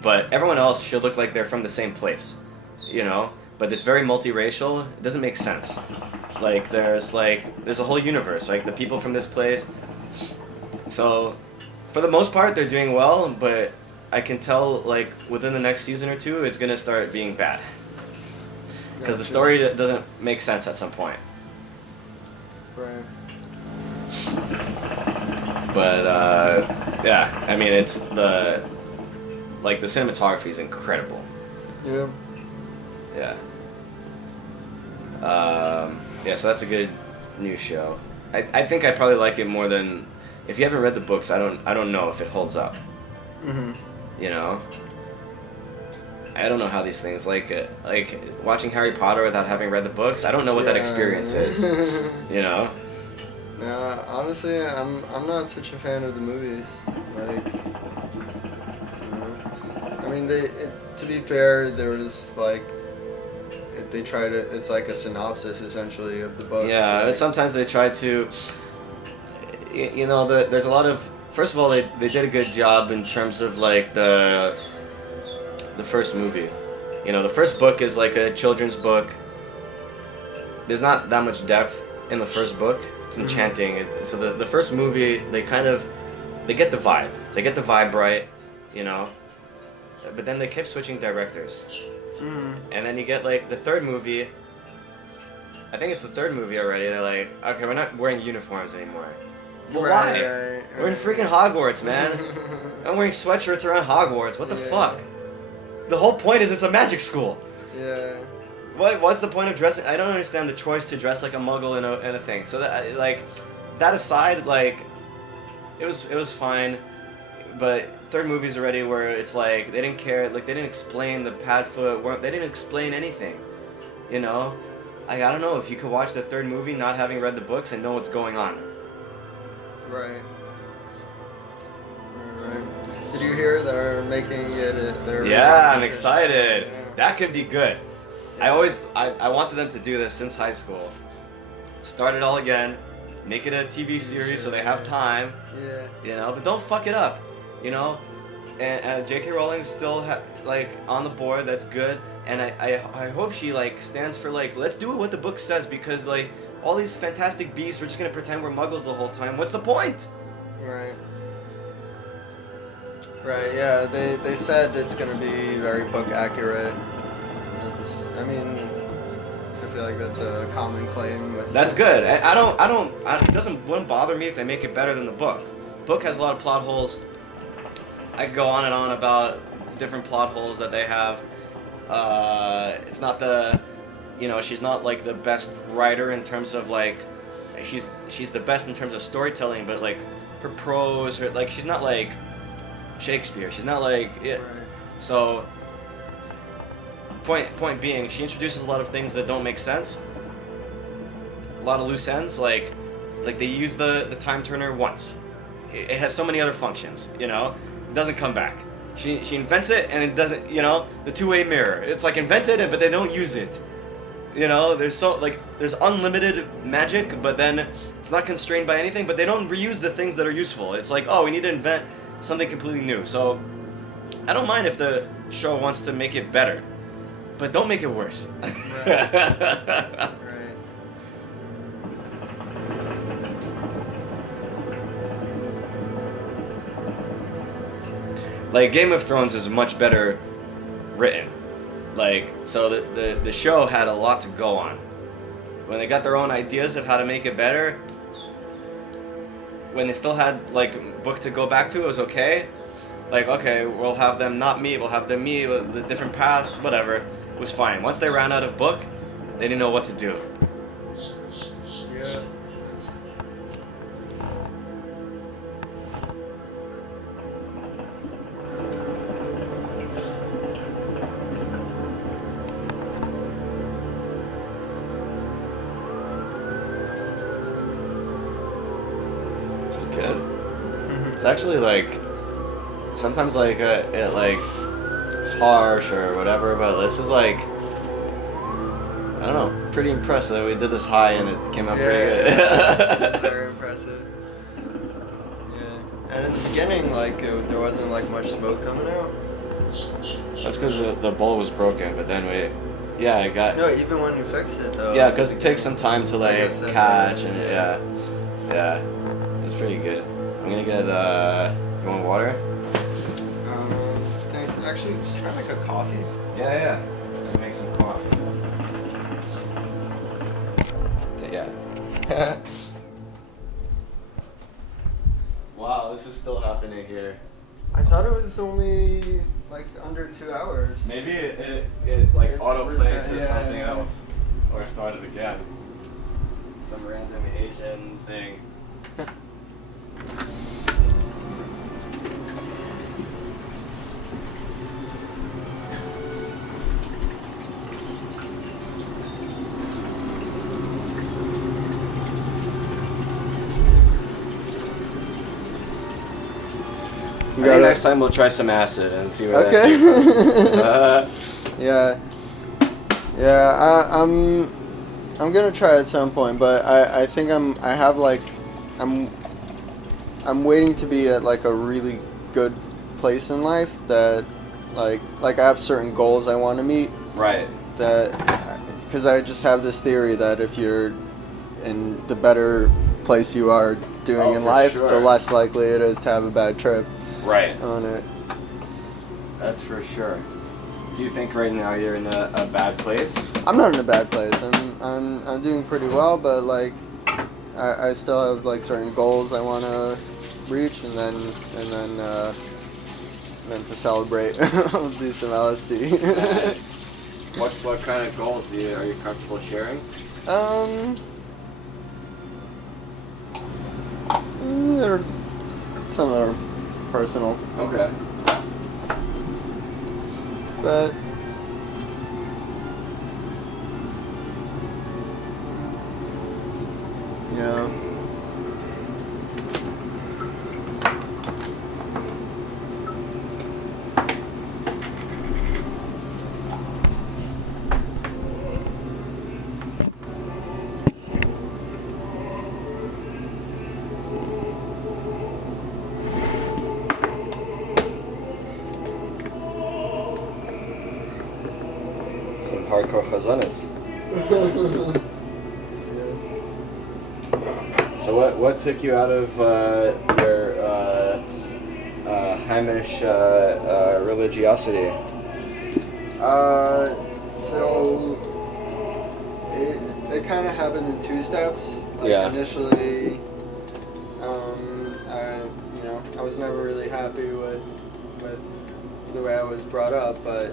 but everyone else should look like they're from the same place, you know. But it's very multiracial. It doesn't make sense. Like there's a whole universe, like the people from this place. So for the most part they're doing well, but I can tell like within the next season or two it's gonna start being bad. Because the story doesn't make sense at some point. Right. But yeah, I mean it's like the cinematography is incredible. Yeah. Yeah. Yeah, so that's a good new show. I think I probably like it more than, if you haven't read the books, I don't know if it holds up. Mhm. You know? I don't know how these things, like watching Harry Potter without having read the books, I don't know what that experience is. You know? Yeah, honestly, I'm not such a fan of the movies. Like, you know, I mean, to be fair, there was like, they try to, it's like a synopsis essentially of the books. Yeah, like, and sometimes they try to, you know, there's a lot of, first of all, they did a good job in terms of like the first movie. You know, the first book is like a children's book. There's not that much depth in the first book. It's enchanting. So the first movie, they get the vibe. They get the vibe right, you know. But then they kept switching directors. And then you get like the third movie. I think it's the third movie already. They're like, okay, we're not wearing uniforms anymore. Well, why? We're in freaking Hogwarts, man. I'm wearing sweatshirts around Hogwarts. What the fuck? The whole point is it's a magic school. Yeah. What's the point of dressing? I don't understand the choice to dress like a Muggle in a thing. So that, like, that aside, like, it was fine. But third movie's already where it's like they didn't care. Like, they didn't explain the Padfoot. They didn't explain anything. You know, I don't know if you could watch the third movie not having read the books and know what's going on. Right. Did you hear they're making it? Yeah, I'm excited. Yeah. That could be good. I wanted them to do this since high school. Start it all again, make it a TV series so they have time. Yeah. You know, but don't fuck it up. You know, and J.K. Rowling's still like on the board. That's good, and I hope she like stands for like, let's do what the book says, because like all these fantastic beasts, we're just gonna pretend we're Muggles the whole time. What's the point? Right. Right, yeah, they said it's going to be very book accurate. I mean, I feel like that's a common claim. That's good. It wouldn't bother me if they make it better than the book. Book has a lot of plot holes. I could go on and on about different plot holes that they have. It's not she's not like the best writer in terms of like, she's the best in terms of storytelling, but like her prose, she's not like Shakespeare. She's not like it. Right. So point being, she introduces a lot of things that don't make sense. A lot of loose ends, like they use the time turner once. It has so many other functions, you know. It doesn't come back. She invents it and it doesn't, you know. The two-way mirror. It's like invented, but they don't use it. You know, there's unlimited magic, but then it's not constrained by anything. But they don't reuse the things that are useful. It's like, oh, we need to invent something completely new. So I don't mind if the show wants to make it better, but don't make it worse. Right. Like Game of Thrones is much better written. Like, so the show had a lot to go on. When they got their own ideas of how to make it better, when they still had like book to go back to, it was okay. Like, okay, we'll have them not meet, we'll have them meet with the different paths, whatever. It was fine. Once they ran out of book, they didn't know what to do. Yeah. This is good. It's actually like, sometimes like it like it's harsh or whatever, but this is like, I don't know, pretty impressive. We did this high and it came out pretty good. It's very impressive. Yeah, and in the beginning, like there wasn't like much smoke coming out. That's because the bowl was broken, but then I got. No, even when you fixed it though. Yeah, because it takes some time to like catch and yeah, it's pretty good. I'm gonna get you want water? Thanks. Actually, can I make a coffee? Yeah. I'll make some coffee. Yeah. Wow, this is still happening here. I thought it was only like like under 2 hours. Maybe it like autoplays to yeah, something yeah. else, or started again. Some random Asian thing. I think next time we'll try some acid and see where that takes us. Yeah. Yeah, I'm gonna try at some point, but I think I'm waiting to be at like a really good place in life that like I have certain goals I want to meet. Right. That because I just have this theory that if you're in the better place you are doing in life, sure. the less likely it is to have a bad trip. Right. On it. That's for sure. Do you think right now you're in a bad place? I'm not in a bad place. I'm doing pretty well, but like I still have like certain goals I want to reach, and then to celebrate I'll do some LSD. Nice. What kind of goals are you comfortable sharing? There are some that are personal. Okay. But yeah. Hardcore chazanas. So what took you out of your Heimish religiosity? So it kind of happened in 2 steps. Like Yeah. Initially, I was never really happy with the way I was brought up, but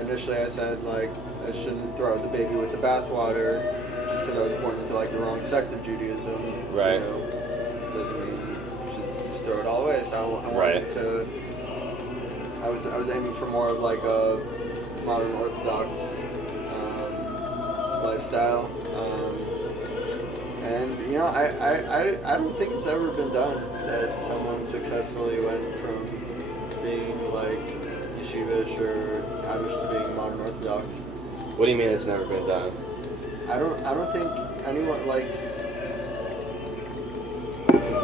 initially I said like I shouldn't throw out the baby with the bathwater just because I was born into like the wrong sect of Judaism. Right. You know, doesn't mean you should just throw it all away. So I wanted Right. to. I was aiming for more of like a modern Orthodox lifestyle, and you know I don't think it's ever been done that someone successfully went from being like yeshivish or Amish to being modern Orthodox. What do you mean it's never been done? I don't think anyone like.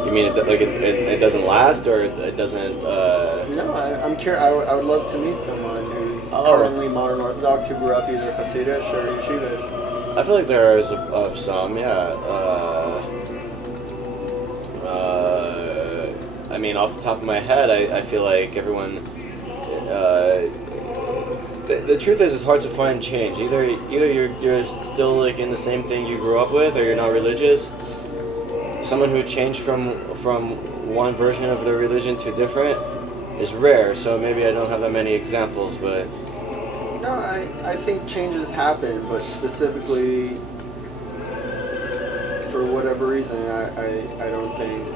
You mean it doesn't last, or it doesn't? No, I'm curious. I would love to meet someone who's Oh. currently modern Orthodox who grew up either Hasidish or yeshivish. I feel like there is of some, yeah. I mean, off the top of my head, I feel like everyone. The truth is, it's hard to find change. Either you're still like in the same thing you grew up with, or you're not religious. Someone who changed from one version of their religion to different is rare. So maybe I don't have that many examples, but. No, I think changes happen, but specifically for whatever reason, I don't think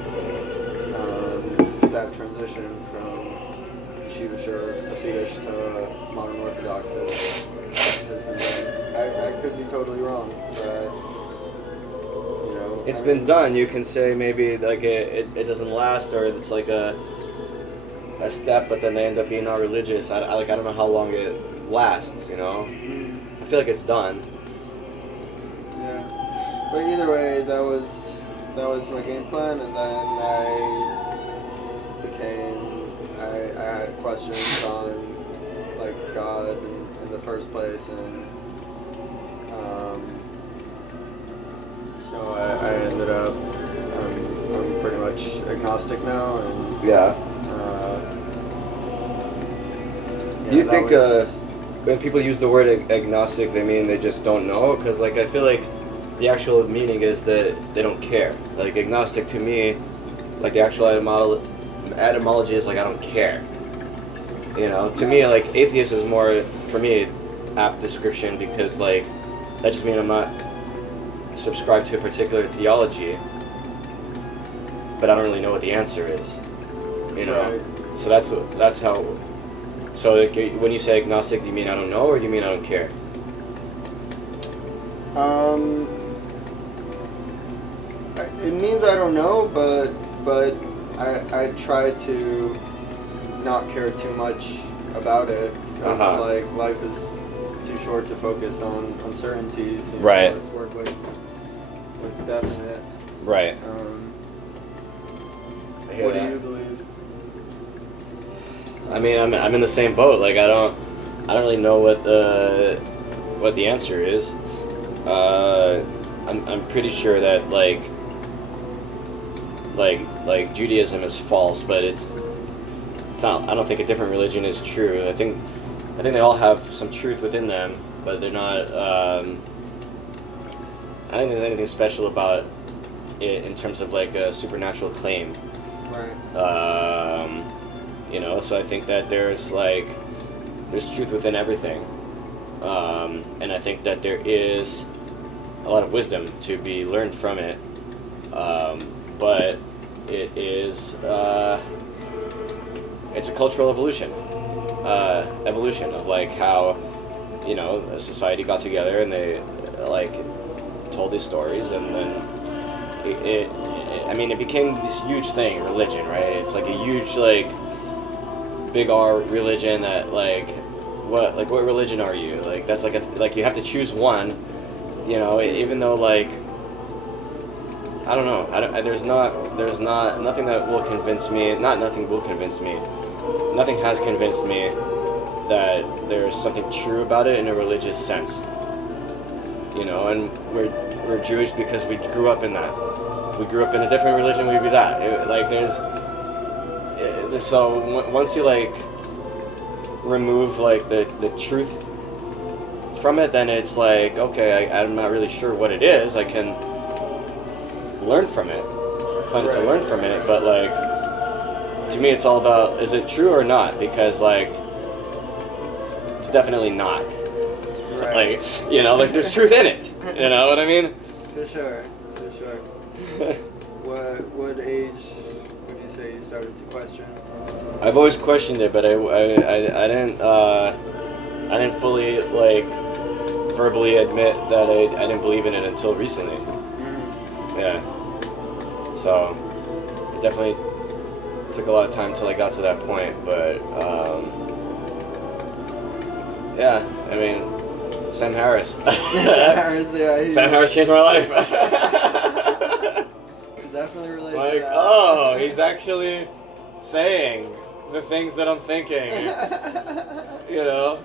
that transition from yeshivish or Hasidish to modern Orthodox has been done. I could be totally wrong, but you know. It's been done. You can say maybe like it doesn't last, or it's like a step, but then they end up being not religious. I don't know how long it lasts. You know, I feel like it's done. Yeah, but either way, that was my game plan, and then I had questions on like God in the first place, and so I ended up I'm pretty much agnostic now, and Yeah. Do you think when people use the word agnostic, they mean they just don't know? Because like I feel like the actual meaning is that they don't care. Like agnostic to me, like the actual etymology is like I don't care. You know, to me, like, atheist is more, for me, apt description, because, like, that just means I'm not subscribed to a particular theology, but I don't really know what the answer is, you know? Right. So that's how, so like, when you say agnostic, do you mean I don't know, or do you mean I don't care? It means I don't know, but I try to not care too much about it. It's like life is too short to focus on uncertainties. You know, Right. let's work with what's definite. Right. I hear What that. do you believe? I mean, I'm in the same boat. Like, I don't really know what the answer is. I'm pretty sure that like Judaism is false, but it's not. I don't think a different religion is true. I think they all have some truth within them, but they're not. I don't think there's anything special about it in terms of like a supernatural claim. Right. You know, so I think that there's truth within everything, and I think that there is a lot of wisdom to be learned from it, but it is it's a cultural evolution of like how, you know, a society got together and they like told these stories, and then it became this huge thing, religion, right? It's like a huge like big R religion that like what religion are you? Like that's like you have to choose one, you know, even though like I don't know, there's not nothing that will convince me, nothing will convince me. Nothing has convinced me that there's something true about it in a religious sense. You know, and we're Jewish because we grew up in that. We grew up in a different religion, we'd be that. So once you like remove like the truth from it, then it's like, okay, I'm not really sure what it is. I can learn from it, plan to learn from it, but like to me it's all about, is it true or not? Because like it's definitely not. Right. Like, you know, like there's truth in it. You know what I mean? For sure. What age would you say you started to question? I've always questioned it, but I didn't fully like verbally admit that I didn't believe in it until recently. Mm-hmm. Yeah. So it definitely took a lot of time till I got to that point, but yeah, I mean, Sam Harris. Sam Harris changed my life. Definitely related like, to that. oh, he's actually saying the things that I'm thinking. You know?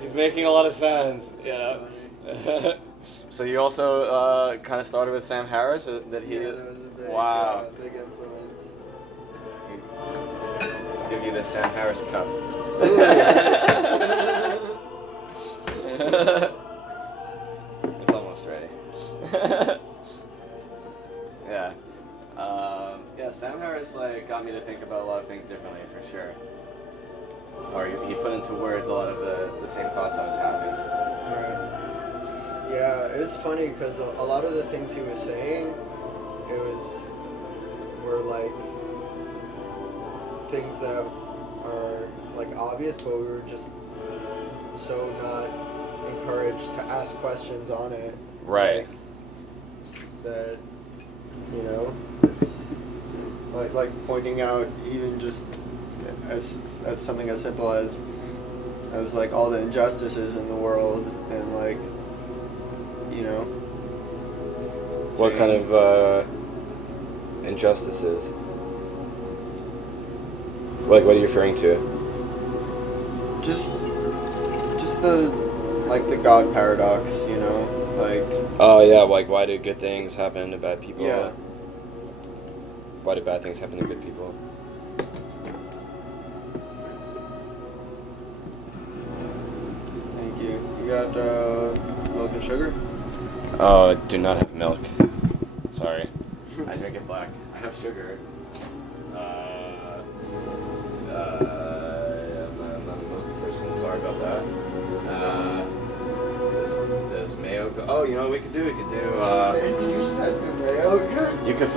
He's making a lot of sense, you know? So you also kind of started with Sam Harris? That he? Yeah, that was a big, wow. Big influence. I'll give you the Sam Harris cup. It's almost ready. Yeah. Yeah, Sam Harris like got me to think about a lot of things differently, for sure. Or he put into words a lot of the same thoughts I was having. Right. Yeah, it's funny because a lot of the things he was saying, were like things that are like obvious, but we were just so not encouraged to ask questions on it. Right. That, you know, it's like pointing out even just as something as simple as like all the injustices in the world, and like, you know, What kind of injustices? Like, what are you referring to? just the like the God paradox, you know, like. Oh yeah, like why do good things happen to bad people? Yeah. Why do bad things happen to good people? Thank you. You got milk and sugar? Oh, I do not have milk. Sorry. I drink it black. I have sugar. medicine. Sorry about that. Does mayo go? Oh, you know what we could do? We could do. Did you just ask me mayo good? You could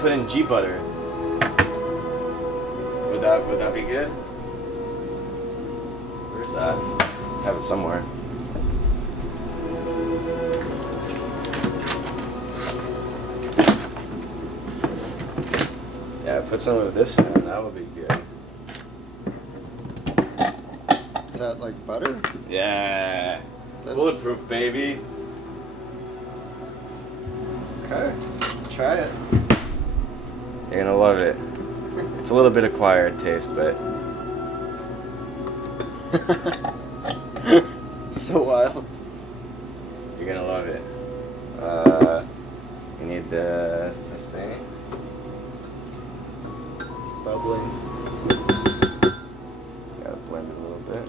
put in G butter. Would that be good? Where's that? I have it somewhere. Yeah, put some of this in. That would be good. Is that like butter? Yeah. That's... Bulletproof, baby. Okay. Try it. You're gonna love it. It's a little bit acquired taste, but So wild. you're gonna love it. You need this thing. It's bubbling. Gotta blend it a little bit.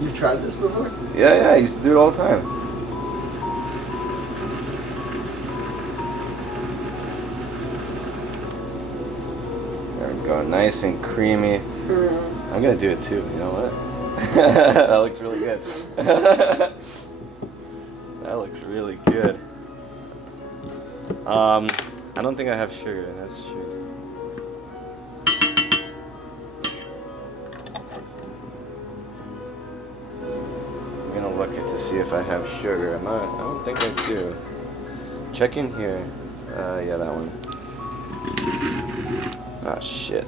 You've tried this before? Yeah, I used to do it all the time. There we go, nice and creamy. I'm gonna do it too, you know what? That looks really good. That looks really good. I don't think I have sugar, that's true. I'm gonna look it to see if I have sugar. I don't think I do. Check in here. Yeah, that one. Ah, shit.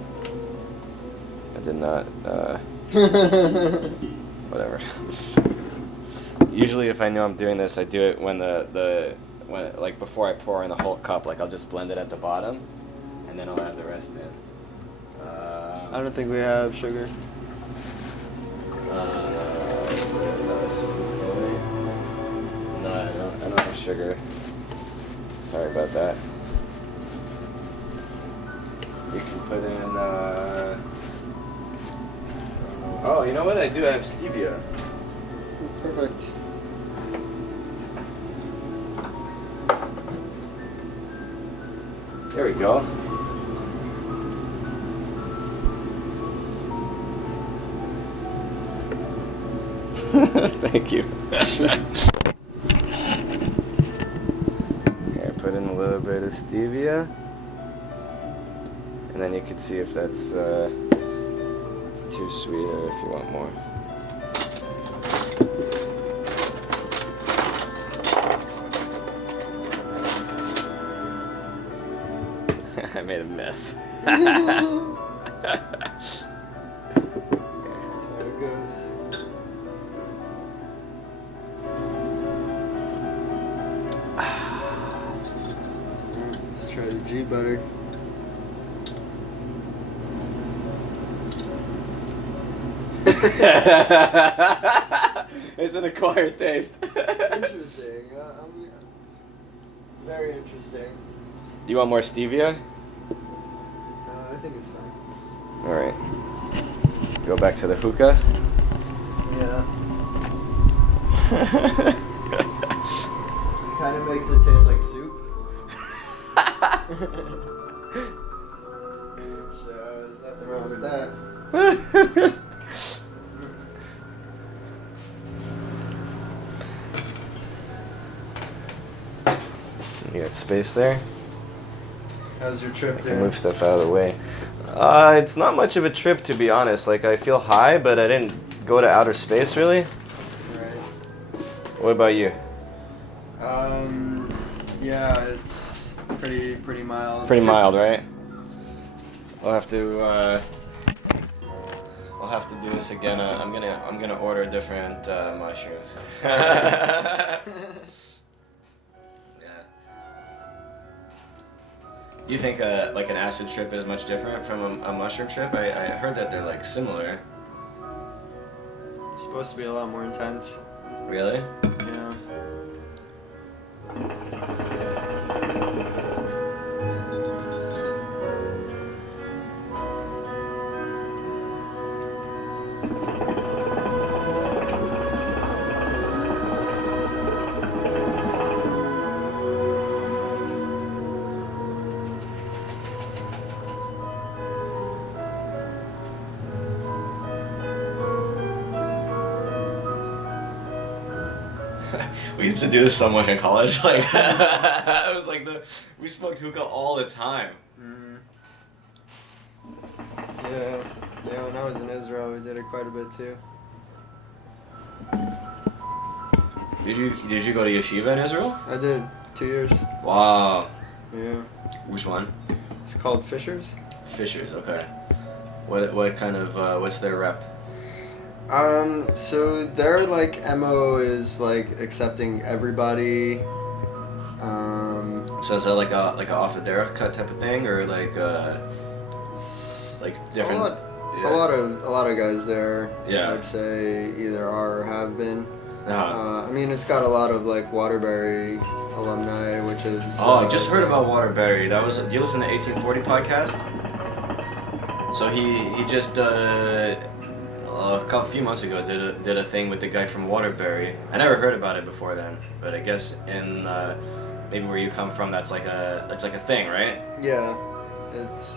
I did not, whatever. Usually if I know I'm doing this, I do it when when like before I pour in the whole cup, like I'll just blend it at the bottom, and then I'll add the rest in. I don't think we have sugar. No, I don't have sugar. Sorry about that. You can put in, oh, you know what? I do have stevia. Perfect. There we go. Thank you. Here, put in a little bit of stevia. And then you can see if that's too sweet or if you want more. I made a mess. That's how it goes. Let's try the G butter. It's an acquired taste. Interesting. Very interesting. Do you want more stevia? I think it's fine. Alright. Go back to the hookah. Yeah. Kind of makes it taste like soup. Which, there's nothing wrong with that. You got space there? How's your trip I there? can move stuff out of the way. It's not much of a trip, to be honest. Like, I feel high, but I didn't go to outer space, really. Right. What about you? Yeah, it's pretty mild. Pretty mild, right? I'll have to do this again. I'm gonna order different mushrooms. Yeah. Do you think like an acid trip is much different from a mushroom trip? I heard that they're like similar. It's supposed to be a lot more intense. Really? Yeah. We used to do this so much in college. Like, it was like we smoked hookah all the time. Mm. Yeah, yeah. When I was in Israel, we did it quite a bit too. Did you go to yeshiva in Israel? I did 2 years. Wow. Yeah. Which one? It's called Fishers. Fishers. Okay. What kind of what's their rep? So their like MO is like accepting everybody. So is that like a off the derech cut type of thing, or like different? A lot of guys there. Yeah. I would say either are or have been. Uh-huh. I mean, it's got a lot of like Waterbury alumni, which is. Oh, I just heard about Waterbury. That was. Do you listen to 1840 podcast? So he just a few months ago did a thing with the guy from Waterbury. I never heard about it before then, but I guess in maybe where you come from, that's like a thing, right? Yeah, it's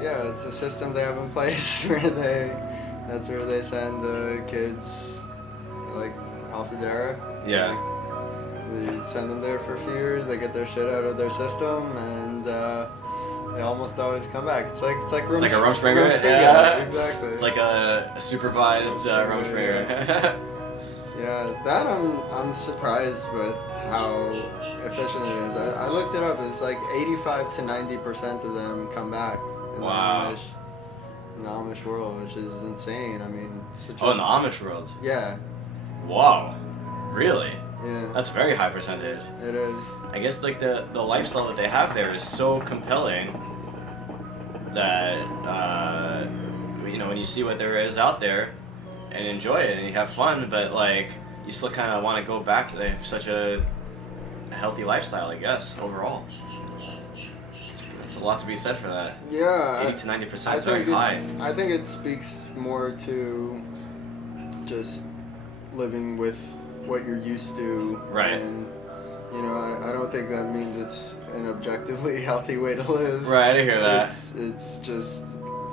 it's a system they have in place where that's where they send the kids like off the derech. Yeah. They send them there for a few years. They get their shit out of their system, and they almost always come back. It's like It's like a Rumspringa. Yeah, exactly. It's like a supervised Rumspringa. Yeah, that I'm surprised with how efficient it is. I looked it up. It's like 85 to 90% of them come back. Wow. In the Amish world, which is insane. I mean, in the Amish world. Yeah. Wow. Really? Yeah. That's a very high percentage. It is. I guess like the lifestyle that they have there is so compelling that when you see what there is out there and enjoy it and you have fun, but like you still kind of want to go back. They have such a healthy lifestyle, I guess, overall. It's a lot to be said for that. Yeah. 80 to 90% is very high. I think it speaks more to just living with what you're used to. Right. And, I don't think that means it's an objectively healthy way to live. Right, I hear that. It's just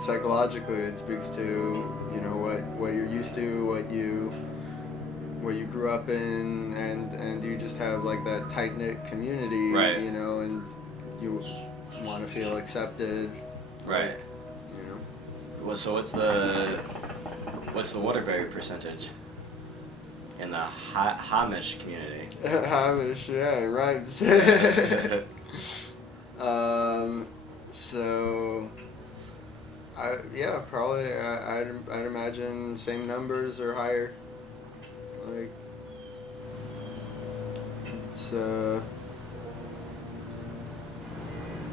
psychologically it speaks to, what you're used to, what you grew up in, and you just have like that tight-knit community, right. And you want to feel accepted. Right. Well, so what's the Waterbury percentage in the Hamish community? Hamish, yeah, it rhymes. So, probably I'd imagine same numbers or higher. Like, it's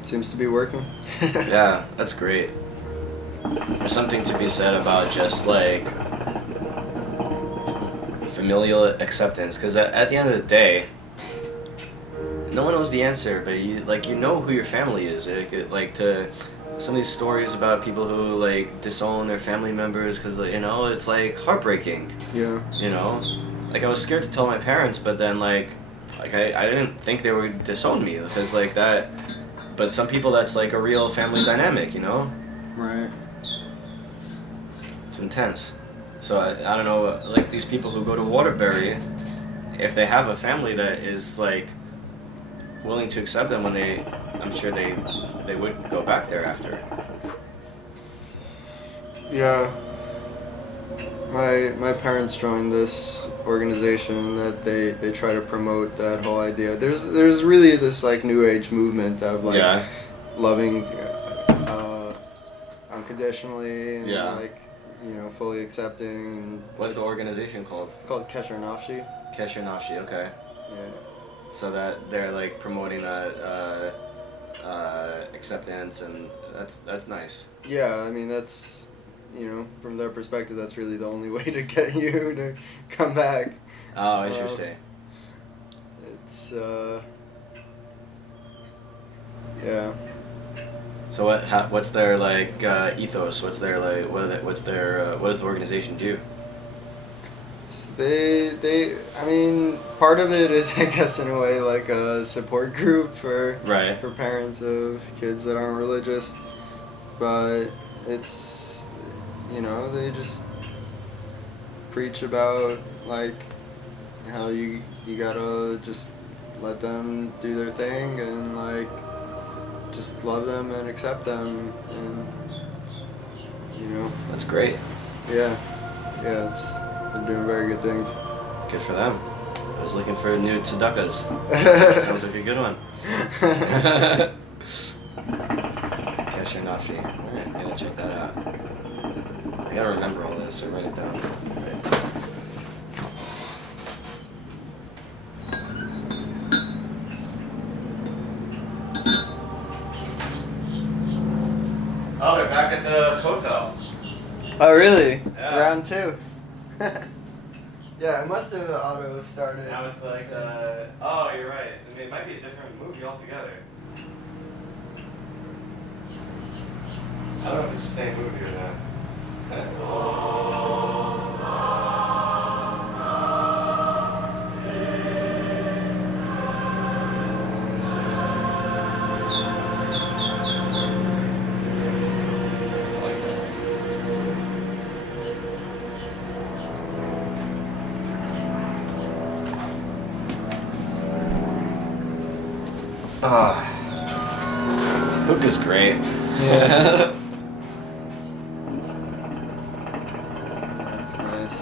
seems to be working. Yeah, that's great. There's something to be said about just like familial acceptance, because at the end of the day, no one knows the answer, but you know who your family is. Like to some of these stories about people who like disown their family members because it's like heartbreaking. Yeah. Like I was scared to tell my parents, but then I didn't think they would disown me because like that. But some people, that's like a real family dynamic, Right. It's intense. So I don't know, like these people who go to Waterbury, if they have a family that is like willing to accept them I'm sure they would go back there after. Yeah. My parents joined this organization that they try to promote that whole idea. There's really this like new age movement of like loving unconditionally and like fully accepting. And what's the organization called? It's called Kesher Nafshi. Kesher Nafshi, okay. Yeah. So that they're like promoting that acceptance, and that's nice. Yeah, I mean that's from their perspective, that's really the only way to get you to come back. Oh, interesting. It's yeah. So what's their like ethos? What's their like what does the organization do? So I mean, part of it is, I guess, in a way, like a support group for parents of kids that aren't religious, but it's, they just preach about, like, how you gotta just let them do their thing and like just love them and accept them, and you know. That's great. Yeah, they're doing very good things. Good for them. I was looking for new tzedakahs. Sounds like a good one. Kesher Nafshi. Alright, I gotta check that out. I gotta remember all this, so write it down. Right. Oh, they're back at the hotel. Oh, really? Yeah. Round 2. Yeah, it must have auto started. Now it's like, oh, you're right. I mean, it might be a different movie altogether. I don't know if it's the same movie or not. Hook is great. Yeah. That's nice.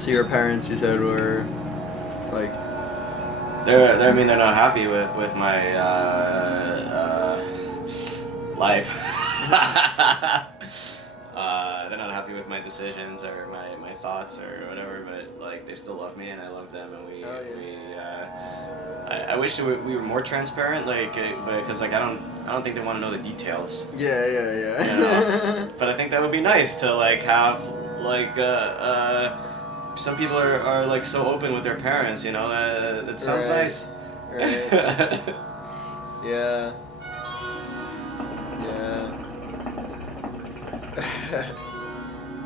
So your parents, you said, were like... I mean, they're not happy with my life. They're not happy with my decisions or my thoughts or whatever, but like they still love me and I love them, and I wish we were more transparent, like, because like I don't think they want to know the details. Yeah. You know? But I think that would be nice to like have like some people are like so open with their parents, you know, that sounds nice. Right. Yeah.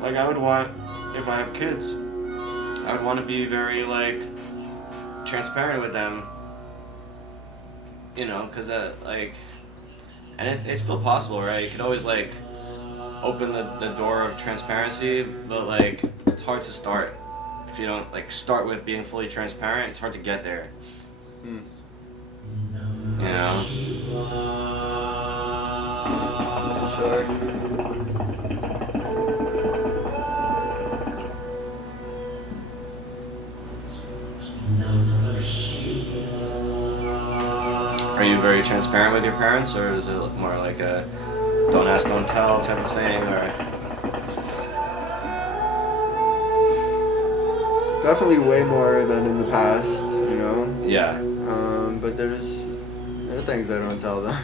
Like I would want, if I have kids, I would want to be very like transparent with them, you know, because like, and it's still possible, right? You could always like open the door of transparency, but like it's hard to start if you don't like start with being fully transparent. It's hard to get there. You know. Sure. Are you very transparent with your parents, or is it more like a don't ask, don't tell type of thing, or? Definitely way more than in the past, you know? Yeah. But there are things I don't tell them.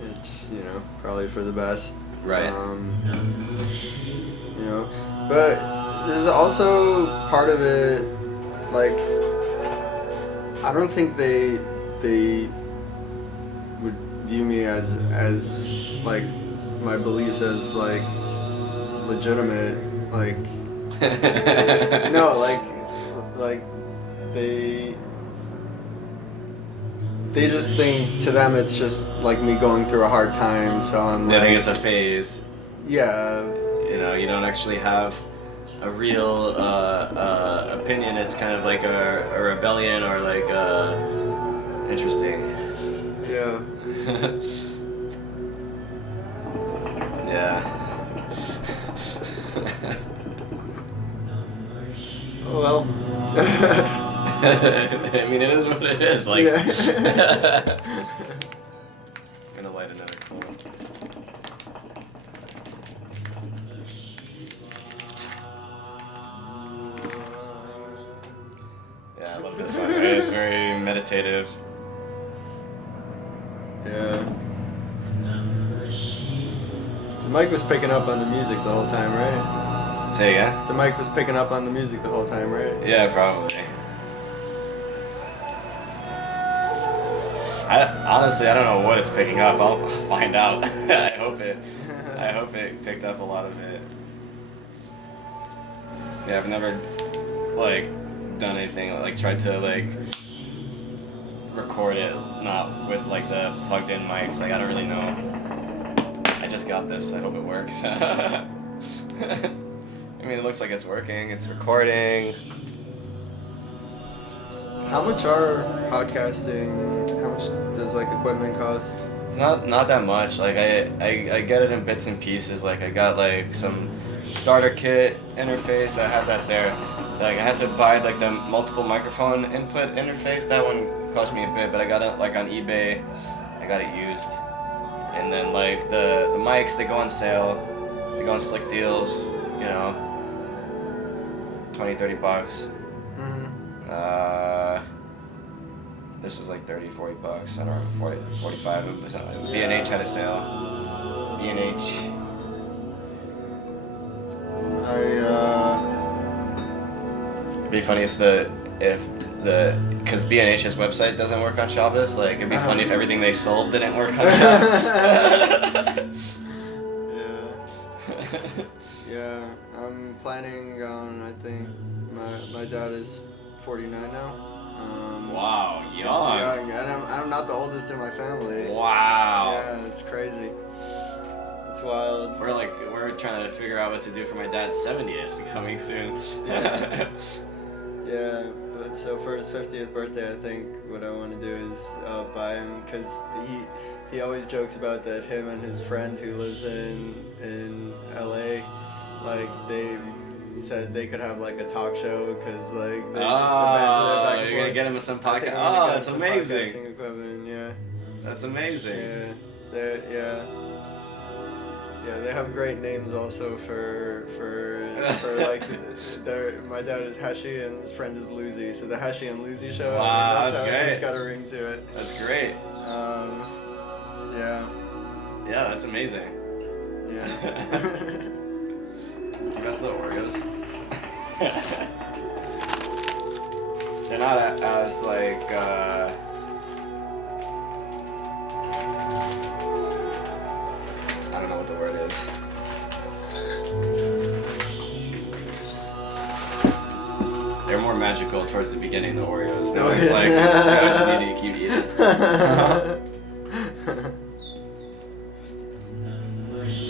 Which, you know, probably for the best. Right. You know, but there's also part of it, like, I don't think they would view me as like my beliefs as like legitimate, like no, like they just think, to them it's just like me going through a hard time, so I'm I like, think it's a phase. yeah, You know, you don't actually have a real opinion. It's kind of like a rebellion, or like interesting. yeah. Yeah. Oh well. I mean, it is what it is. Like, Yeah. I'm gonna light another coal. Yeah, I love this one. Right? It's very meditative. Yeah. The mic was picking up on the music the whole time, right? Say again? The mic was picking up on the music the whole time, right? Yeah, probably. Honestly, I don't know what it's picking up. I'll find out. I hope it picked up a lot of it. Yeah, I've never like done anything like tried to like record it, not with like the plugged in mics. Like I don't really know. I just got this. I hope it works. I mean, it looks like it's working. It's recording. How much are podcasting? How much does like equipment cost? Not that much. Like I get it in bits and pieces. Like I got like some starter kit interface. I have that there. Like I had to buy like the multiple microphone input interface. That one cost me a bit, but I got it like on eBay. I got it used. And then like the mics, they go on sale. They go on slick deals. You know, $20-$30. This was like $30-$40. I don't know, 45. B&H had a sale. B&H. It'd be funny if because B&H's website doesn't work on Shabbos. Like it'd be funny if everything they sold didn't work on Shabbos. Yeah, I'm planning on. I think my dad is 49 now. Wow, young. Young, and I'm not the oldest in my family. Wow. Yeah, it's crazy. It's wild. We're trying to figure out what to do for my dad's 70th coming soon. Yeah, but so for his 50th birthday, I think what I want to do is buy him, because he always jokes about that him and his friend who lives in LA, like they said they could have like a talk show because like they just back and you're gonna get him some podcast. Oh, that's amazing. Equipment, yeah. That's amazing. Yeah, they have great names also for like my dad is Hashi and his friend is Lucy, so the Hashi and Lucy show. Wow, that's great. It's got a ring to it. That's great. Yeah. Yeah, that's amazing. Yeah. You got the Oreos? They're not as like I don't know what the word is. They're more magical towards the beginning, the Oreos. Now it's like